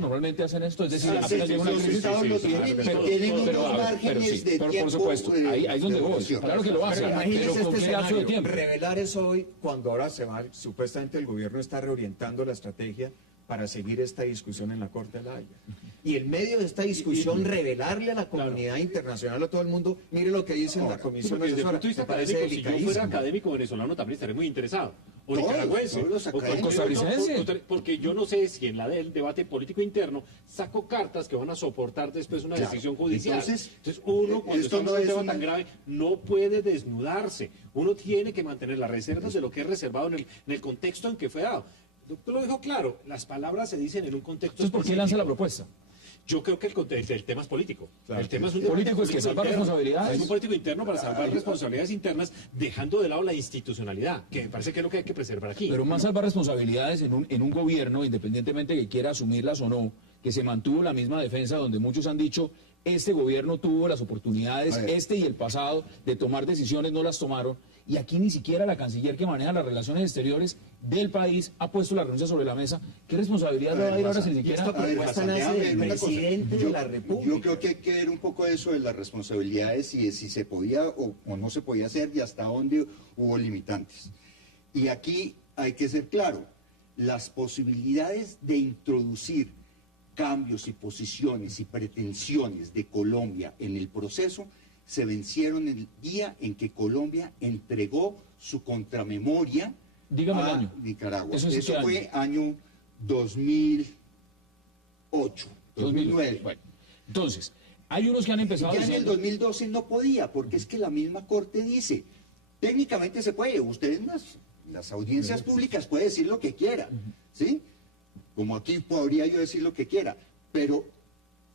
normalmente hacen esto, es decir, apenas llega una los crisis. estados lo tienen, tienen unos márgenes de tiempo. Por supuesto, ahí es donde voy. Claro que lo hacen, pero ¿con qué lapso de tiempo? Revelar eso hoy, cuando ahora se va, supuestamente el gobierno está reorientando la estrategia para seguir esta discusión en la Corte de la Haya. Y en medio de esta discusión, revelarle a la comunidad internacional, a todo el mundo, mire lo que dice la Comisión Desde el Asesora. punto de vista académico, si yo fuera académico venezolano también estaría muy interesado. O nicaragüense, o costarricense. Porque yo no sé si en el debate político interno saco cartas que van a soportar después una decisión judicial. Entonces uno, cuando está en un tema tan grave, no puede desnudarse. Uno tiene que mantener las reservas de lo que es reservado en el contexto en que fue dado. Tú lo dijo claro, las palabras se dicen en un contexto. Entonces, ¿por qué lanza la propuesta? Yo creo que el tema es político. Claro. El tema es un Político es que salvar interno. responsabilidades. Es un político interno para salvar responsabilidades internas, dejando de lado la institucionalidad, que me parece que es lo que hay que preservar aquí. Pero más salvar responsabilidades en un gobierno, independientemente que quiera asumirlas o no, que se mantuvo la misma defensa, donde muchos han dicho, este gobierno tuvo las oportunidades, este y el pasado, de tomar decisiones, no las tomaron, y aquí ni siquiera la canciller que maneja las relaciones exteriores del país ha puesto la renuncia sobre la mesa. ¿Qué responsabilidad le va a ir ahora si ni siquiera... Esta propuesta nace del presidente de la República. Yo creo que hay que ver un poco eso de las responsabilidades y de si se podía o no se podía hacer y hasta dónde hubo limitantes. Y aquí hay que ser claro, las posibilidades de introducir cambios y posiciones y pretensiones de Colombia en el proceso se vencieron el día en que Colombia entregó su contramemoria Dígame el a año. Nicaragua. ¿Eso Eso qué fue año 2008, 2009. Bueno, entonces, hay unos que han empezado Ya en el diciendo... 2012 no podía, porque es que la misma Corte dice, técnicamente se puede, usted en las audiencias públicas puede decir lo que quiera, ¿sí? Como aquí podría yo decir lo que quiera, pero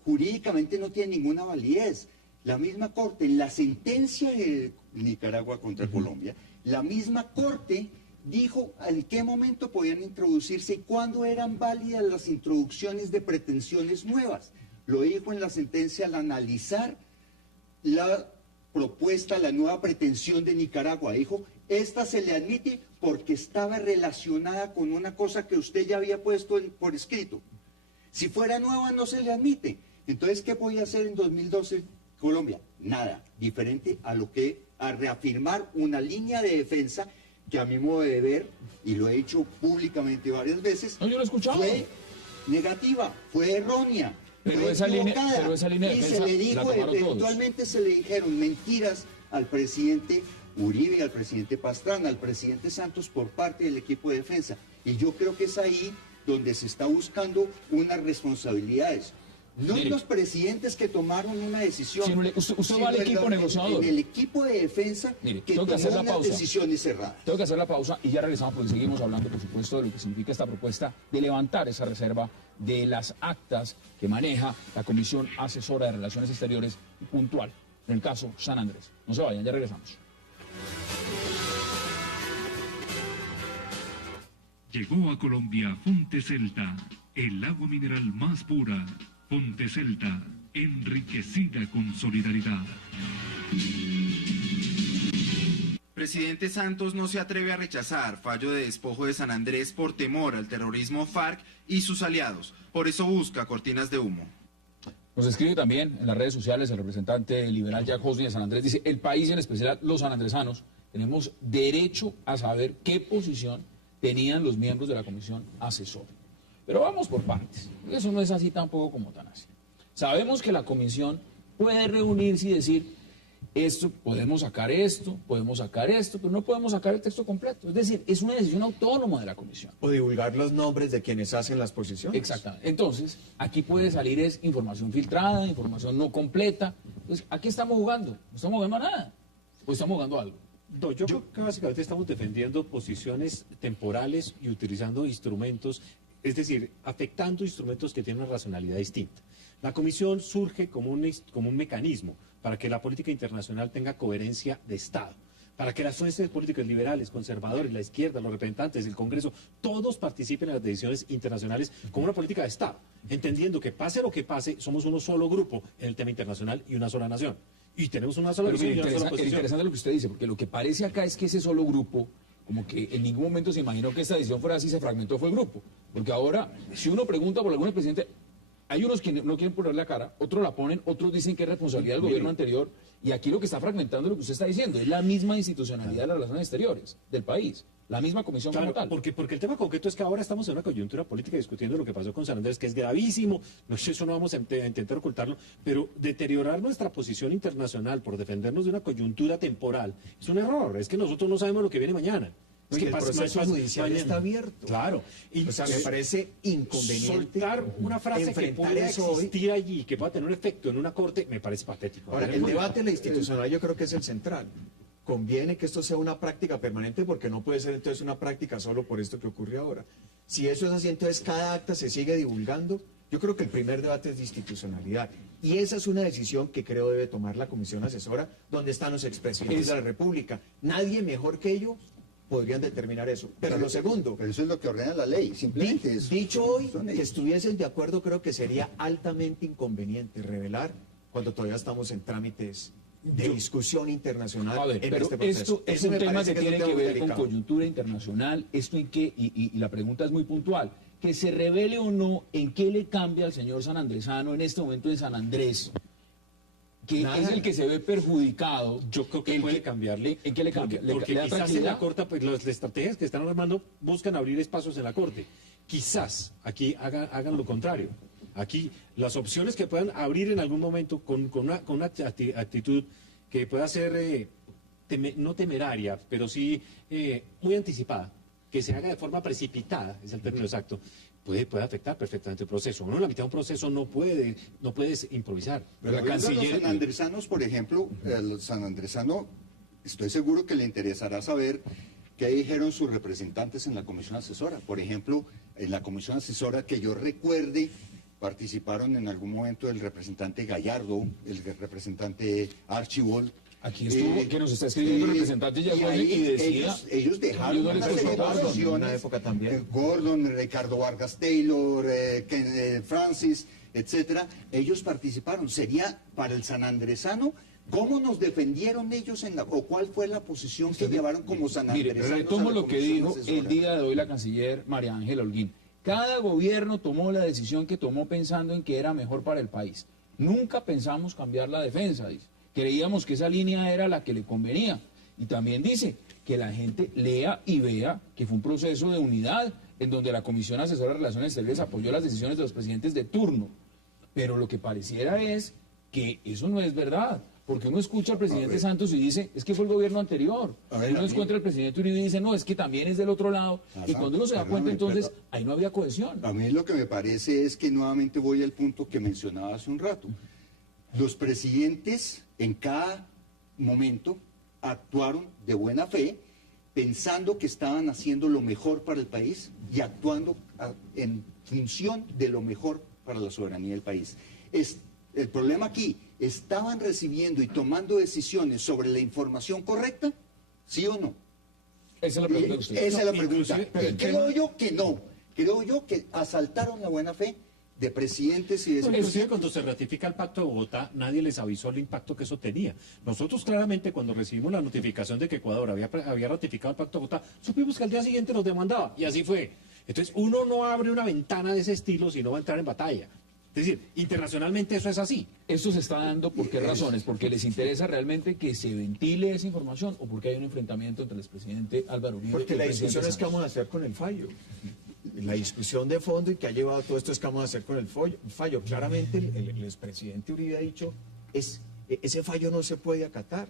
jurídicamente no tiene ninguna validez. La misma Corte, en la sentencia de Nicaragua contra Colombia, la misma Corte dijo en qué momento podían introducirse y cuándo eran válidas las introducciones de pretensiones nuevas. Lo dijo en la sentencia al analizar la propuesta, la nueva pretensión de Nicaragua. Dijo, esta se le admite porque estaba relacionada con una cosa que usted ya había puesto por escrito. Si fuera nueva no se le admite. Entonces, ¿qué podía hacer en 2012 Colombia? Nada, diferente a reafirmar una línea de defensa que a mi modo de ver, y lo he dicho públicamente varias veces, No, yo lo he escuchado. fue negativa, fue errónea. Pero fue esa línea de y se defensa le la dijo, tomaron todos. eventualmente se le dijeron mentiras al presidente Uribe, al presidente Pastrana, al presidente Santos por parte del equipo de defensa. Y yo creo que es ahí donde se está buscando unas responsabilidades. No en Mire, los presidentes que tomaron una decisión, sino usted va al equipo negociador. en el equipo de defensa Mire, que tengo que hacer tomó la unas pausa. decisiones cerradas. Tengo que hacer la pausa y ya regresamos porque seguimos hablando, por supuesto, de lo que significa esta propuesta de levantar esa reserva de las actas que maneja la Comisión Asesora de Relaciones Exteriores puntual, en el caso San Andrés. No se vayan, ya regresamos. Llegó a Colombia Fonte Celta, el agua mineral más pura. Fonte Celta, enriquecida con solidaridad. Presidente Santos no se atreve a rechazar fallo de despojo de San Andrés por temor al terrorismo FARC y sus aliados. Por eso busca cortinas de humo. Nos escribe también en las redes sociales el representante liberal Jack Hosni de San Andrés. Dice, el país, en especial los sanandresanos, tenemos derecho a saber qué posición tenían los miembros de la comisión asesora. Pero vamos por partes. Eso no es así tampoco como tan así. Sabemos que la comisión puede reunirse y decir, esto, podemos sacar esto, pero no podemos sacar el texto completo. Es decir, es una decisión autónoma de la comisión. O divulgar los nombres de quienes hacen las posiciones. Exactamente. Entonces, aquí puede salir es información filtrada, información no completa. Entonces, ¿a qué estamos jugando? No estamos jugando a nada. O estamos jugando a algo. No, yo creo que básicamente estamos defendiendo posiciones temporales y utilizando instrumentos, es decir, afectando instrumentos que tienen una racionalidad distinta. La comisión surge como un mecanismo para que la política internacional tenga coherencia de Estado, para que las fuerzas políticas liberales, conservadores, la izquierda, los representantes del Congreso, todos participen en las decisiones internacionales como una política de Estado, entendiendo que pase lo que pase, somos uno solo grupo en el tema internacional y una sola nación. Y tenemos una sola Pero visión y mire, una sola es posición. interesante lo que usted dice, porque lo que parece acá es que ese solo grupo, como que en ningún momento se imaginó que esta decisión fuera así, se fragmentó, fue el grupo. Porque ahora, si uno pregunta por algún presidente, hay unos que no quieren poner la cara, otros la ponen, otros dicen que es responsabilidad del gobierno anterior, y aquí lo que está fragmentando es lo que usted está diciendo, es la misma institucionalidad de las relaciones exteriores del país, la misma comisión Claro, como tal. porque el tema concreto es que ahora estamos en una coyuntura política discutiendo lo que pasó con San Andrés, que es gravísimo, no sé, eso no vamos a intentar ocultarlo, pero deteriorar nuestra posición internacional por defendernos de una coyuntura temporal es un error, es que nosotros no sabemos lo que viene mañana. Es Y el proceso judicial mañana. está abierto. Claro. O sea, me parece inconveniente soltar una frase que enfrentar pueda eso hoy. existir allí, que pueda tener un efecto en una corte, me parece patético. Ahora, el debate en la institucional yo creo que es el central. Conviene que esto sea una práctica permanente porque no puede ser entonces una práctica solo por esto que ocurre ahora. Si eso es así, entonces cada acta se sigue divulgando Yo creo que el primer debate es de institucionalidad. Y esa es una decisión que creo debe tomar la Comisión Asesora, donde están los expresidentes de la República. Nadie mejor que ellos podrían determinar eso. Pero lo segundo... Pero eso es lo que ordena la ley, simplemente eso. Dicho hoy que estuviesen de acuerdo, creo que sería altamente inconveniente revelar cuando todavía estamos en trámites de discusión internacional. A ver, en pero este proceso. esto es Eso un me tema parece que es un tiene tema que muy ver con delicado. coyuntura internacional. ¿Esto en qué? Y la pregunta es muy puntual. Que se revele o no en qué le cambia al señor sanandresano en este momento de San Andrés, que Nada. es el que se ve perjudicado. Yo creo que el puede cambiarle. ¿En qué le cambia? Porque ¿Le da quizás en tranquilidad? la Corte, pues las estrategias que están armando buscan abrir espacios en la Corte. Quizás aquí hagan lo contrario. Aquí las opciones que puedan abrir en algún momento con una actitud que pueda ser no temeraria, pero sí muy anticipada, que se haga de forma precipitada, es el término exacto, puede afectar perfectamente el proceso. Uno en la mitad de un proceso no puedes improvisar. Pero los sanandresanos, por ejemplo, el sanandresano, estoy seguro que le interesará saber qué dijeron sus representantes en la comisión asesora. Por ejemplo, en la comisión asesora que yo recuerde, participaron en algún momento el representante Gallardo, el representante Archibald. Aquí estuvo, que nos está escribiendo el representante Yagüe y decía... Ellos dejaron una serie de posiciones, una época también. Gordon, Ricardo Vargas Taylor, Francis, etcétera, ellos participaron. Sería para el sanandresano, ¿cómo nos defendieron ellos o cuál fue la posición que llevaron como sanandresanos? Mire, retomo a la lo que comisión dijo asesora? el día de hoy la canciller María Ángela Holguín. Cada gobierno tomó la decisión que tomó pensando en que era mejor para el país. Nunca pensamos cambiar la defensa, dice. Creíamos que esa línea era la que le convenía. Y también dice que la gente lea y vea que fue un proceso de unidad en donde la Comisión Asesora de Relaciones Exteriores apoyó las decisiones de los presidentes de turno. Pero lo que pareciera es que eso no es verdad. Porque uno escucha al presidente Santos y dice, es que fue el gobierno anterior. Y uno encuentra al presidente Uribe y dice, no, es que también es del otro lado. Y cuando uno se da cuenta, entonces, ahí no había cohesión. A mí lo que me parece es que nuevamente voy al punto que mencionaba hace un rato. Los presidentes en cada momento actuaron de buena fe, pensando que estaban haciendo lo mejor para el país y actuando en función de lo mejor para la soberanía del país. El problema aquí, ¿estaban recibiendo y tomando decisiones sobre la información correcta? ¿Sí o no? Esa es la pregunta de usted. Esa es la pregunta. Pero Y creo yo que no. Creo yo que asaltaron la buena fe de presidentes y de Inclusive cuando se ratifica el Pacto de Bogotá, nadie les avisó el impacto que eso tenía. Nosotros claramente cuando recibimos la notificación de que Ecuador había ratificado el Pacto de Bogotá, supimos que al día siguiente nos demandaba, y así fue. Entonces uno no abre una ventana de ese estilo si no va a entrar en batalla. Es decir, internacionalmente eso es así. ¿Esto se está dando por qué razones? ¿Porque les interesa realmente que se ventile esa información o porque hay un enfrentamiento entre el expresidente Álvaro Uribe Porque y el la presidente discusión es qué Santos? vamos a hacer con el fallo. La discusión de fondo y que ha llevado todo esto es qué vamos a hacer con el fallo. Claramente el expresidente Uribe ha dicho, ese fallo no se puede acatar.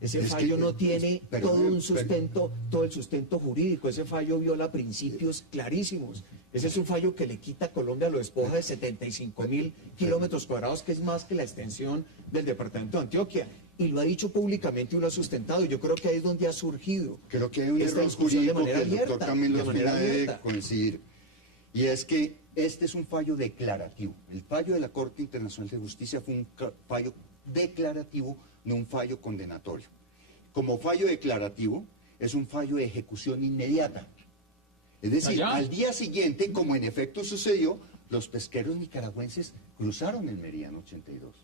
Ese fallo no tiene todo el sustento jurídico. Ese fallo viola principios clarísimos. Ese es un fallo que le quita a Colombia, lo despoja de 75.000 kilómetros cuadrados, que es más que la extensión del departamento de Antioquia. Y lo ha dicho públicamente y lo ha sustentado. Yo creo que ahí es donde ha surgido. Creo que hay un esta error discusión de jurídico que manera el doctor abierta, Camilo de manera Espina debe abierta. coincidir. Y es que este es un fallo declarativo. El fallo de la Corte Internacional de Justicia fue un fallo declarativo, no un fallo condenatorio. Como fallo declarativo, es un fallo de ejecución inmediata. Es decir, al día siguiente, como en efecto sucedió, los pesqueros nicaragüenses cruzaron el Meridiano 82.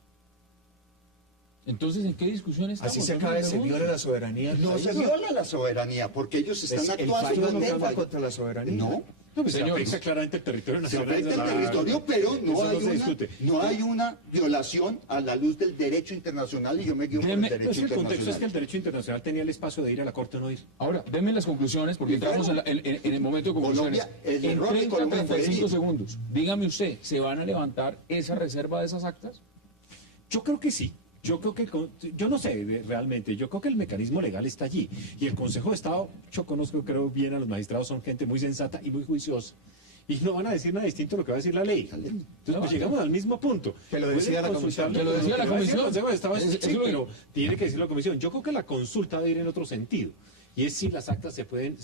Entonces, ¿en qué discusión estamos? Así se acaba, se viola la soberanía. No se viola la soberanía, porque ellos están actuando el fallo en no el cambia fallo. contra la soberanía. No. No, pues Señores, se afecta claramente el territorio Se nacional. afecta el territorio, pero no hay una violación a la luz del derecho internacional y yo me guío por el derecho El contexto es que el internacional. derecho internacional tenía el espacio de ir a la Corte o no ir. Ahora, denme las conclusiones, porque entramos en el momento de conclusiones. Colombia, el En error de 30, Colombia fue 35 ir. segundos, dígame usted, ¿se van a levantar esa reserva de esas actas? Yo creo que sí. Yo no sé realmente, yo creo que el mecanismo legal está allí. Y el Consejo de Estado, yo creo bien a los magistrados, son gente muy sensata y muy juiciosa. Y no van a decir nada distinto a lo que va a decir la ley. Entonces, pues llegamos al mismo punto. Que lo decía la Comisión. Que lo decía la Comisión. El Consejo de Estado, Es sí, lo que- pero tiene que decir la Comisión. Yo creo que la consulta debe ir en otro sentido. Y es si las actas se pueden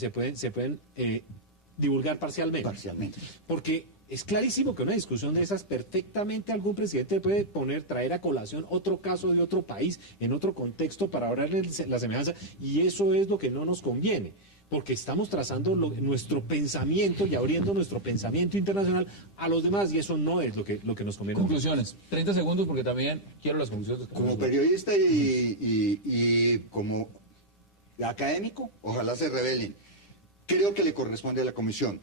divulgar parcialmente. Parcialmente. Porque Es clarísimo que una discusión de esas perfectamente algún presidente puede traer a colación otro caso de otro país, en otro contexto para hablarle la semejanza, y eso es lo que no nos conviene, porque estamos trazando nuestro pensamiento y abriendo nuestro pensamiento internacional a los demás, y eso no es lo que nos conviene. Conclusiones, 30 segundos porque también quiero las conclusiones. Como periodista y como académico, ojalá se rebelen. Creo que le corresponde a la comisión.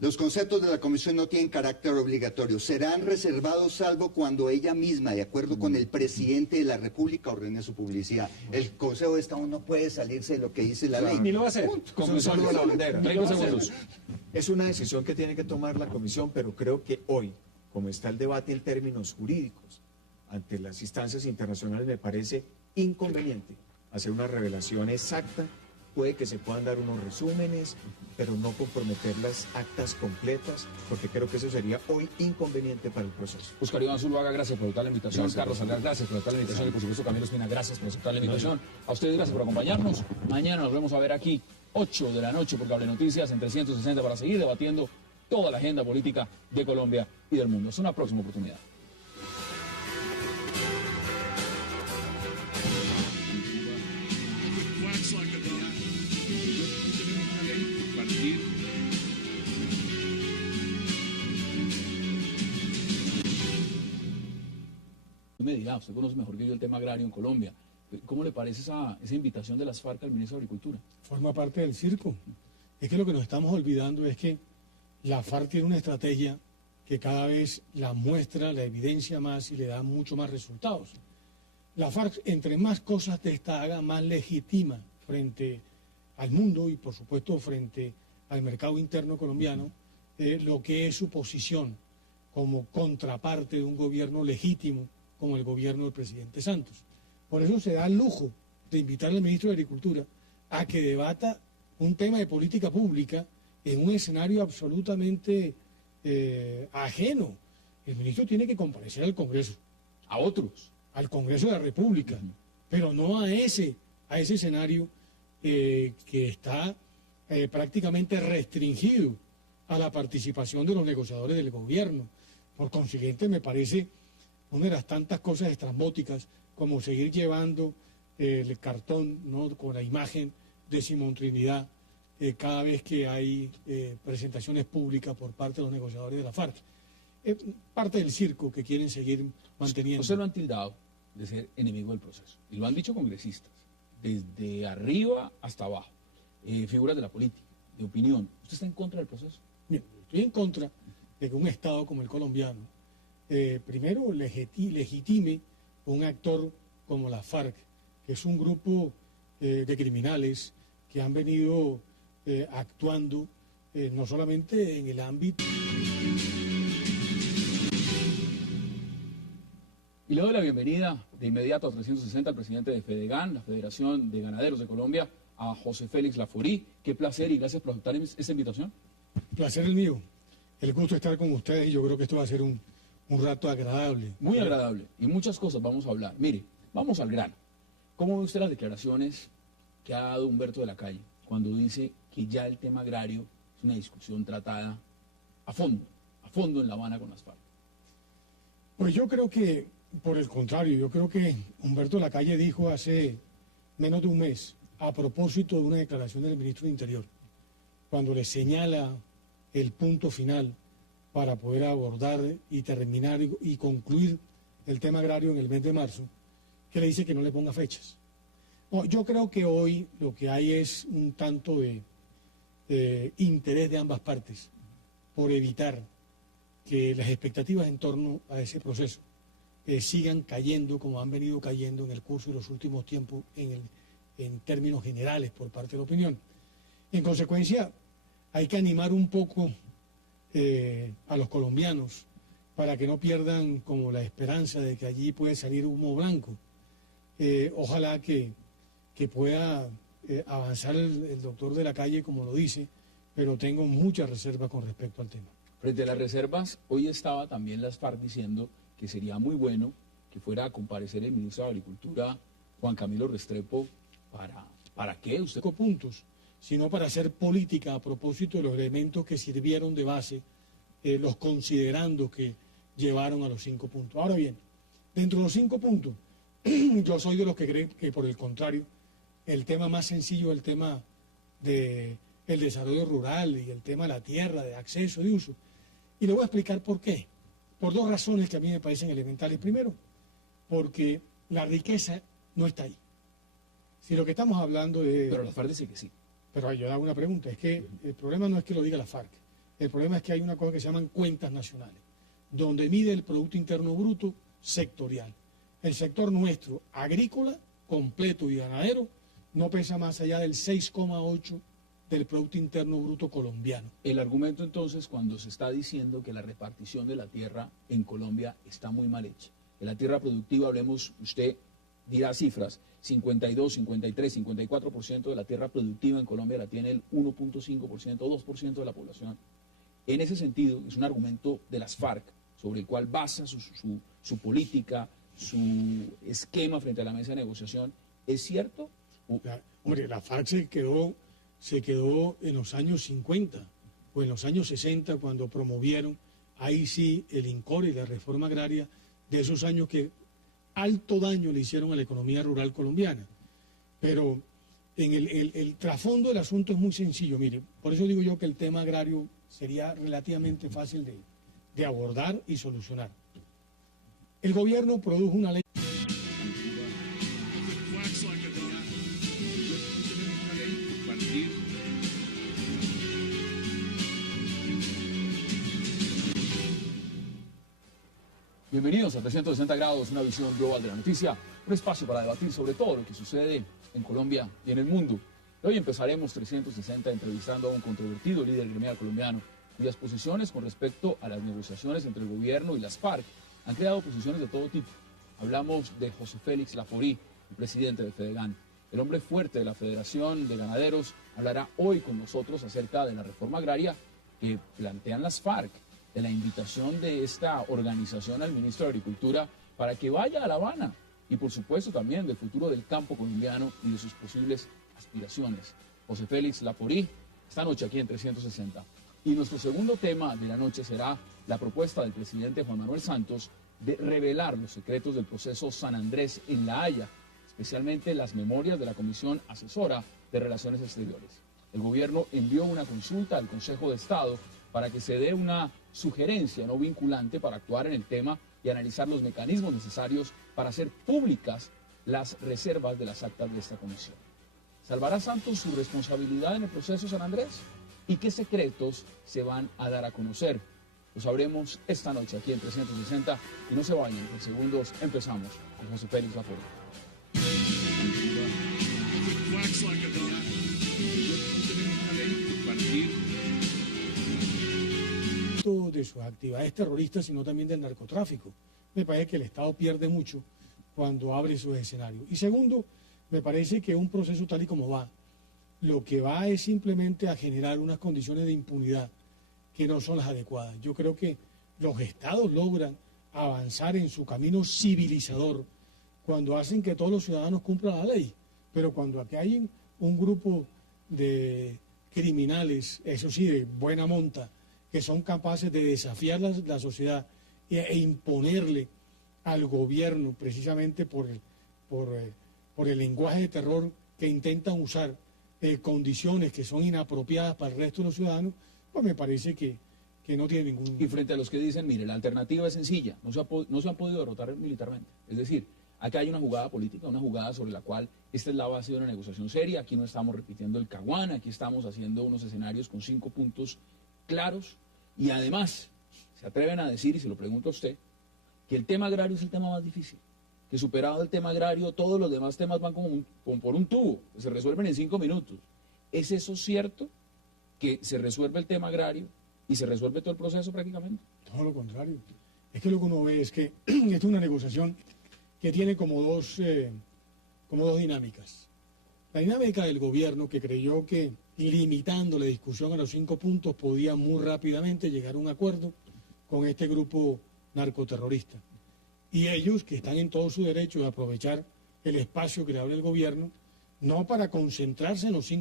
Los conceptos de la comisión no tienen carácter obligatorio, serán reservados salvo cuando ella misma, de acuerdo con el presidente de la República, ordene su publicidad. El Consejo de Estado no puede salirse de lo que dice la ley. Ni lo va a hacer. Conclusión de la bandera. 30 segundos. Es una decisión que tiene que tomar la comisión, pero creo que hoy, como está el debate en términos jurídicos, ante las instancias internacionales, me parece inconveniente hacer una revelación exacta. Puede que se puedan dar unos resúmenes, pero no comprometer las actas completas, porque creo que eso sería hoy inconveniente para el proceso. Oscar Iván Zuluaga, gracias por aceptar la invitación. Gracias. Carlos Salgar, gracias por aceptar la invitación. Y por supuesto, Camilo Espina, gracias por aceptar la invitación. A ustedes, gracias por acompañarnos. Mañana nos vemos a ver aquí, 8 de la noche, por Cable Noticias, en 360, para seguir debatiendo toda la agenda política de Colombia y del mundo. Es una próxima oportunidad. Me dirá, usted conoce mejor que yo el tema agrario en Colombia. ¿Cómo le parece esa invitación de las FARC al ministro de Agricultura? Forma parte del circo. Es que lo que nos estamos olvidando es que la FARC tiene una estrategia que cada vez la muestra, la evidencia más y le da mucho más resultados. La FARC, entre más cosas de esta haga, más legitima frente al mundo y, por supuesto, frente al mercado interno colombiano, lo que es su posición como contraparte de un gobierno legítimo como el gobierno del presidente Santos. Por eso se da el lujo de invitar al ministro de Agricultura a que debata un tema de política pública en un escenario absolutamente ajeno. El ministro tiene que comparecer al Congreso. ¿A otros? Al Congreso de la República, pero no a ese escenario que está prácticamente restringido a la participación de los negociadores del gobierno. Por consiguiente, me parece una de las tantas cosas estrambóticas como seguir llevando el cartón, ¿no?, con la imagen de Simón Trinidad cada vez que hay presentaciones públicas por parte de los negociadores de la FARC. Es parte del circo que quieren seguir manteniendo. Usted lo han tildado de ser enemigo del proceso, y lo han dicho congresistas, desde arriba hasta abajo, figuras de la política, de opinión. ¿Usted está en contra del proceso? Bien, estoy en contra de que un Estado como el colombiano primero legitime un actor como la FARC, que es un grupo de criminales que han venido actuando no solamente en el ámbito. Y le doy la bienvenida de inmediato a 360 al presidente de FEDEGAN, la Federación de Ganaderos de Colombia, a José Félix Laforí. Qué placer y gracias por aceptar esta invitación. Placer el mío. El gusto de estar con ustedes y yo creo que esto va a ser un rato agradable. Muy agradable. Y muchas cosas vamos a hablar. Mire, vamos al grano. ¿Cómo ve usted las declaraciones que ha dado Humberto de la Calle cuando dice que ya el tema agrario es una discusión tratada a fondo en La Habana con las FARC? Pues yo creo que, por el contrario, yo creo que Humberto de la Calle dijo hace menos de un mes, a propósito de una declaración del ministro de Interior, cuando le señala el punto final para poder abordar y terminar y concluir el tema agrario en el mes de marzo, que le dice que no le ponga fechas. No, yo creo que hoy lo que hay es un tanto de interés de ambas partes por evitar que las expectativas en torno a ese proceso sigan cayendo como han venido cayendo en el curso de los últimos tiempos en términos generales por parte de la opinión. En consecuencia, hay que animar un poco a los colombianos para que no pierdan como la esperanza de que allí puede salir humo blanco. Ojalá que pueda avanzar el doctor de la Calle como lo dice, pero tengo muchas reservas con respecto al tema. Frente a las reservas, hoy estaba también las FARC diciendo que sería muy bueno que fuera a comparecer el ministro de Agricultura, Juan Camilo Restrepo, ¿para qué usted? Puntos, sino para hacer política a propósito de los elementos que sirvieron de base los considerandos que llevaron a los 5 puntos. Ahora bien, dentro de los 5 puntos, yo soy de los que creen que, por el contrario, el tema más sencillo es el tema del desarrollo rural y el tema de la tierra, de acceso, de uso. Y le voy a explicar por qué. Por 2 razones que a mí me parecen elementales. Primero, porque la riqueza no está ahí. Si lo que estamos hablando de... Pero la FARC dice que sí. Pero yo hago una pregunta, es que el problema no es que lo diga la FARC, el problema es que hay una cosa que se llaman cuentas nacionales, donde mide el Producto Interno Bruto sectorial. El sector nuestro, agrícola, completo y ganadero, no pesa más allá del 6,8% del Producto Interno Bruto colombiano. El argumento entonces cuando se está diciendo que la repartición de la tierra en Colombia está muy mal hecha. De la tierra productiva, hablemos, usted dirá cifras, 52, 53, 54% de la tierra productiva en Colombia la tiene el 1.5%, 2% de la población. En ese sentido, es un argumento de las FARC, sobre el cual basa su política, su esquema frente a la mesa de negociación. ¿Es cierto? Hombre, la FARC se quedó en los años 50 o en los años 60 cuando promovieron, ahí sí, el INCOR y la reforma agraria de esos años que alto daño le hicieron a la economía rural colombiana. Pero en el trasfondo del asunto es muy sencillo, mire, por eso digo yo que el tema agrario sería relativamente fácil de abordar y solucionar. El gobierno produjo una ley. Bienvenidos a 360 grados, una visión global de la noticia, un espacio para debatir sobre todo lo que sucede en Colombia y en el mundo. Hoy empezaremos 360 entrevistando a un controvertido líder gremial colombiano, cuyas posiciones con respecto a las negociaciones entre el gobierno y las FARC han creado posiciones de todo tipo. Hablamos de José Félix Laforí, el presidente de Fedegan. El hombre fuerte de la Federación de Ganaderos hablará hoy con nosotros acerca de la reforma agraria que plantean las FARC, de la invitación de esta organización al ministro de Agricultura para que vaya a La Habana y por supuesto también del futuro del campo colombiano y de sus posibles aspiraciones. José Félix Laforí, esta noche aquí en 360. Y nuestro segundo tema de la noche será la propuesta del presidente Juan Manuel Santos de revelar los secretos del proceso San Andrés en La Haya, especialmente las memorias de la Comisión Asesora de Relaciones Exteriores. El gobierno envió una consulta al Consejo de Estado para que se dé una sugerencia no vinculante para actuar en el tema y analizar los mecanismos necesarios para hacer públicas las reservas de las actas de esta comisión. ¿Salvará Santos su responsabilidad en el proceso San Andrés? ¿Y qué secretos se van a dar a conocer? Lo sabremos esta noche aquí en 360 y no se vayan, en segundos empezamos con José Félix Laforí. De sus actividades terroristas, sino también del narcotráfico. Me parece que el Estado pierde mucho cuando abre sus escenarios. Y segundo, me parece que un proceso tal y como va, lo que va es simplemente a generar unas condiciones de impunidad que no son las adecuadas. Yo creo que los Estados logran avanzar en su camino civilizador cuando hacen que todos los ciudadanos cumplan la ley. Pero cuando aquí hay un grupo de criminales, eso sí, de buena monta, que son capaces de desafiar la sociedad e imponerle al gobierno precisamente por el lenguaje de terror que intentan usar condiciones que son inapropiadas para el resto de los ciudadanos, pues me parece que no tiene ningún... Y frente a los que dicen, mire, la alternativa es sencilla, no se han podido derrotar militarmente. Es decir, acá hay una jugada política, una jugada sobre la cual esta es la base de una negociación seria, aquí no estamos repitiendo el Caguán, aquí estamos haciendo unos escenarios con 5 puntos claros y además se atreven a decir, y se lo pregunto a usted, que el tema agrario es el tema más difícil, que superado el tema agrario todos los demás temas van como por un tubo, que se resuelven en 5 minutos. ¿Es eso cierto, que se resuelve el tema agrario y se resuelve todo el proceso prácticamente? Todo lo contrario. Es que lo que uno ve es que esta es una negociación que tiene como dos dinámicas. La dinámica del gobierno, que creyó que limitando la discusión a los 5 puntos podía muy rápidamente llegar a un acuerdo con este grupo narcoterrorista. Y ellos, que están en todo su derecho de aprovechar el espacio que le abre el gobierno, no para concentrarse en los 5